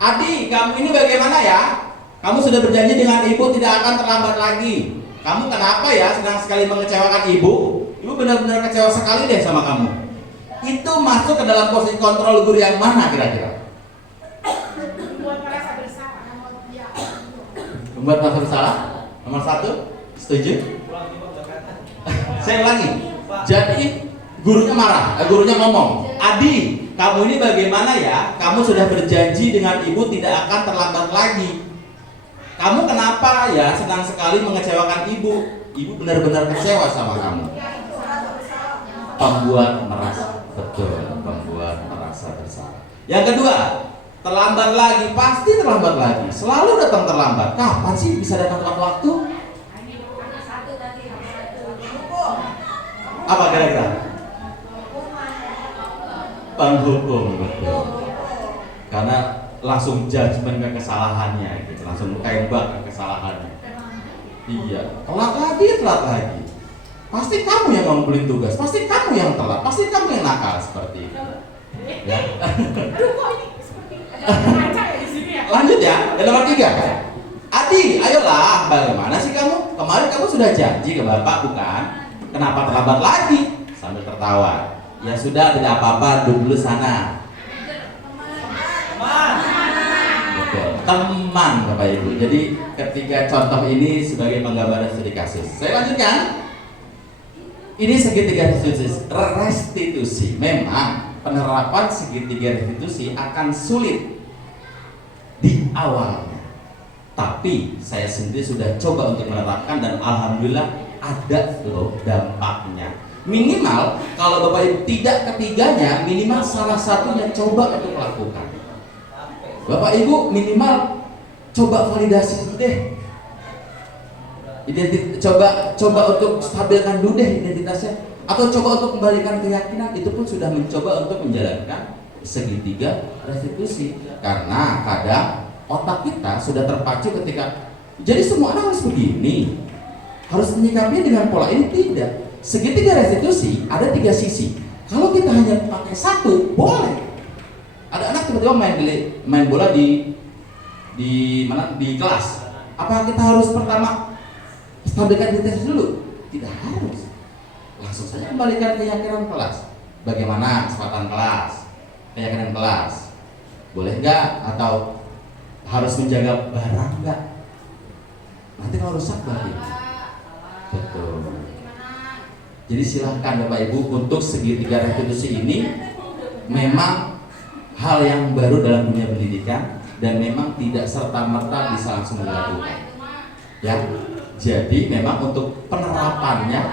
Adi, kamu ini bagaimana ya? Kamu sudah berjanji dengan ibu tidak akan terlambat lagi. Kamu kenapa ya senang sekali mengecewakan ibu? Ibu benar-benar kecewa sekali deh sama kamu. Itu masuk ke dalam posisi kontrol guru yang mana kira-kira? Membuat merasa bersalah. Membuat merasa bersalah? Nomor 1, setuju? Saya ulangi. Jadi Gurunya marah, gurunya ngomong, Adi, kamu ini bagaimana ya? Kamu sudah berjanji dengan ibu tidak akan terlambat lagi. Kamu kenapa ya senang sekali mengecewakan ibu? Ibu benar-benar kecewa sama kamu. Pembuat merasa, betul, pembuat merasa bersalah. Yang kedua, terlambat lagi, pasti terlambat lagi. Selalu datang terlambat. Kapan sih bisa datang tepat waktu? Apa kira-kira? Penghukum, betul. Karena langsung judgement ke kesalahannya, gitu. Langsung tembak ke kesalahannya. Iya, telat lagi. Pasti kamu yang ngumpulin tugas, pasti kamu yang telat, pasti kamu yang nakal seperti itu. Ya. Aduh, kok ini seperti ada kaca ya di sini ya? Lanjut ya, yang nomor 3. Adi, ayolah, bagaimana sih kamu? Kemarin kamu sudah janji ke bapak, bukan? Kenapa terlambat lagi? Sambil tertawa. Ya sudah, tidak apa-apa, duduk dulu sana. Betul. Teman Bapak Ibu. Jadi ketiga contoh ini sebagai penggambaran studi kasus. Saya lanjutkan. Ini segitiga restitusi. Memang penerapan segitiga restitusi akan sulit di awalnya. Tapi saya sendiri sudah coba untuk menerapkan dan alhamdulillah ada loh dampaknya. Minimal kalau Bapak Ibu tidak ketiganya, minimal salah satunya coba untuk melakukan. Bapak Ibu minimal coba validasi dulu deh. Coba untuk stabilkan dulu deh identitasnya, atau coba untuk kembalikan keyakinan. Itu pun sudah mencoba untuk menjalankan segitiga restitusi. Karena kadang otak kita sudah terpacu ketika jadi semua anak harus begini, harus menyikapinya dengan pola ini. Tidak. Segitiga restitusi ada 3 sisi. Kalau kita hanya pakai satu, boleh. Ada anak tiba-tiba main bola di mana di kelas. Apa kita harus pertama stabilkan identitas dulu? Tidak harus. Langsung saja kembalikan keyakinan kelas. Bagaimana kesempatan kelas? Keyakinan kelas. Boleh nggak? Atau harus menjaga barang nggak? Nanti kalau rusak berarti. Betul. Jadi silahkan Bapak Ibu untuk segitiga restitusi ini memang hal yang baru dalam dunia pendidikan dan memang tidak serta-merta bisa langsung dilakukan. Ya, jadi memang untuk penerapannya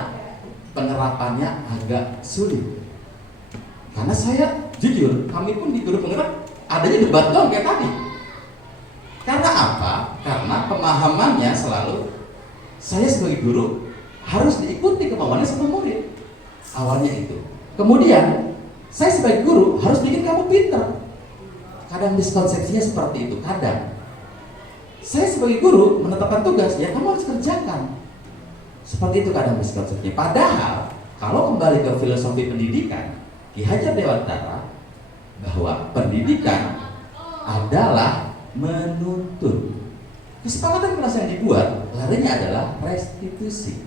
agak sulit. Karena saya jujur, kami pun di guru penggerak adanya debat doang kayak tadi. Karena apa? Karena pemahamannya selalu saya sebagai guru harus diikuti kemauannya sama murid. Awalnya itu. Kemudian saya sebagai guru harus bikin kamu pintar. Kadang miskonsepsinya seperti itu. Kadang saya sebagai guru menetapkan tugas, ya kamu harus kerjakan. Seperti itu kadang miskonsepsinya. Padahal kalau kembali ke filosofi pendidikan Ki Hajar Dewantara, bahwa pendidikan adalah menuntun. Kesepakatan kelas yang dibuat larinya adalah restitusi,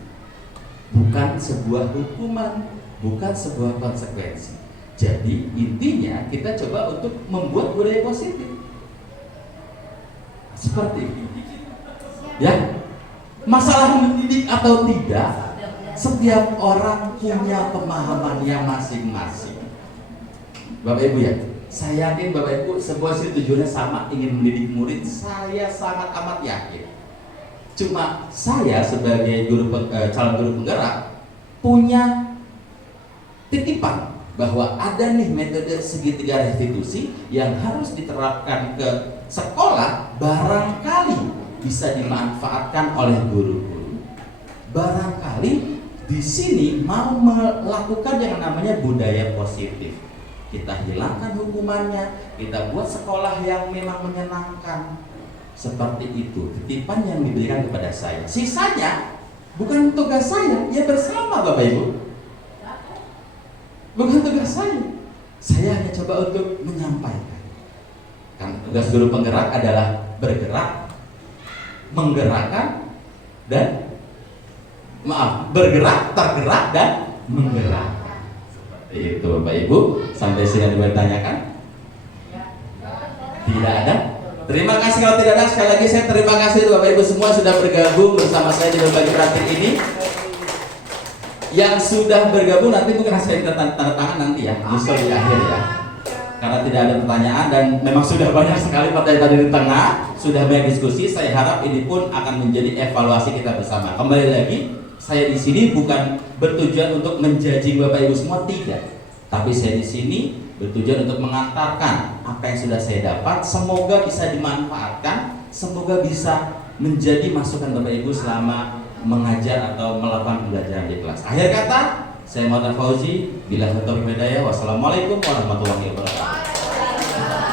bukan sebuah hukuman, bukan sebuah konsekuensi. Jadi intinya kita coba untuk membuat budaya positif. Seperti ini. Ya. Masalah mendidik atau tidak, setiap orang punya pemahamannya masing-masing. Bapak Ibu ya, saya yakin Bapak Ibu sebuah sih tujuannya sama, ingin mendidik murid. Saya sangat amat yakin. Cuma saya sebagai calon guru penggerak punya titipan bahwa ada nih metode segitiga restitusi yang harus diterapkan ke sekolah, barangkali bisa dimanfaatkan oleh guru-guru. Barangkali di sini mau melakukan yang namanya budaya positif. Kita hilangkan hukumannya, kita buat sekolah yang memang menyenangkan. Seperti itu titipan yang diberikan kepada saya. Sisanya bukan tugas saya, ya bersama Bapak Ibu. Bukan tugas saya. Saya hanya coba untuk menyampaikan. Kan tugas guru penggerak adalah bergerak, menggerakkan, dan bergerak, tergerak, dan menggerakkan. Seperti itu Bapak Ibu. Sampai sini ditanyakan? Tidak ada? Terima kasih. Kalau tidak ada, sekali lagi saya terima kasih Bapak Ibu semua sudah bergabung bersama saya di berbagi praktik ini. Yang sudah bergabung nanti mungkin saya minta tanda tangan nanti ya, nyusul di akhir ya. Karena tidak ada pertanyaan dan memang sudah banyak sekali pertanyaan tadi di tengah, sudah banyak diskusi. Saya harap ini pun akan menjadi evaluasi kita bersama. Kembali lagi, saya di sini bukan bertujuan untuk menjudging Bapak Ibu semua, tidak. Tapi saya di sini bertujuan untuk mengantarkan apa yang sudah saya dapat, semoga bisa dimanfaatkan, semoga bisa menjadi masukan Bapak Ibu selama mengajar atau melakukan pembelajaran di kelas. Akhir kata, saya Muhammad Fauzi, billahi taufiq wal hidayah. Wassalamualaikum warahmatullahi wabarakatuh.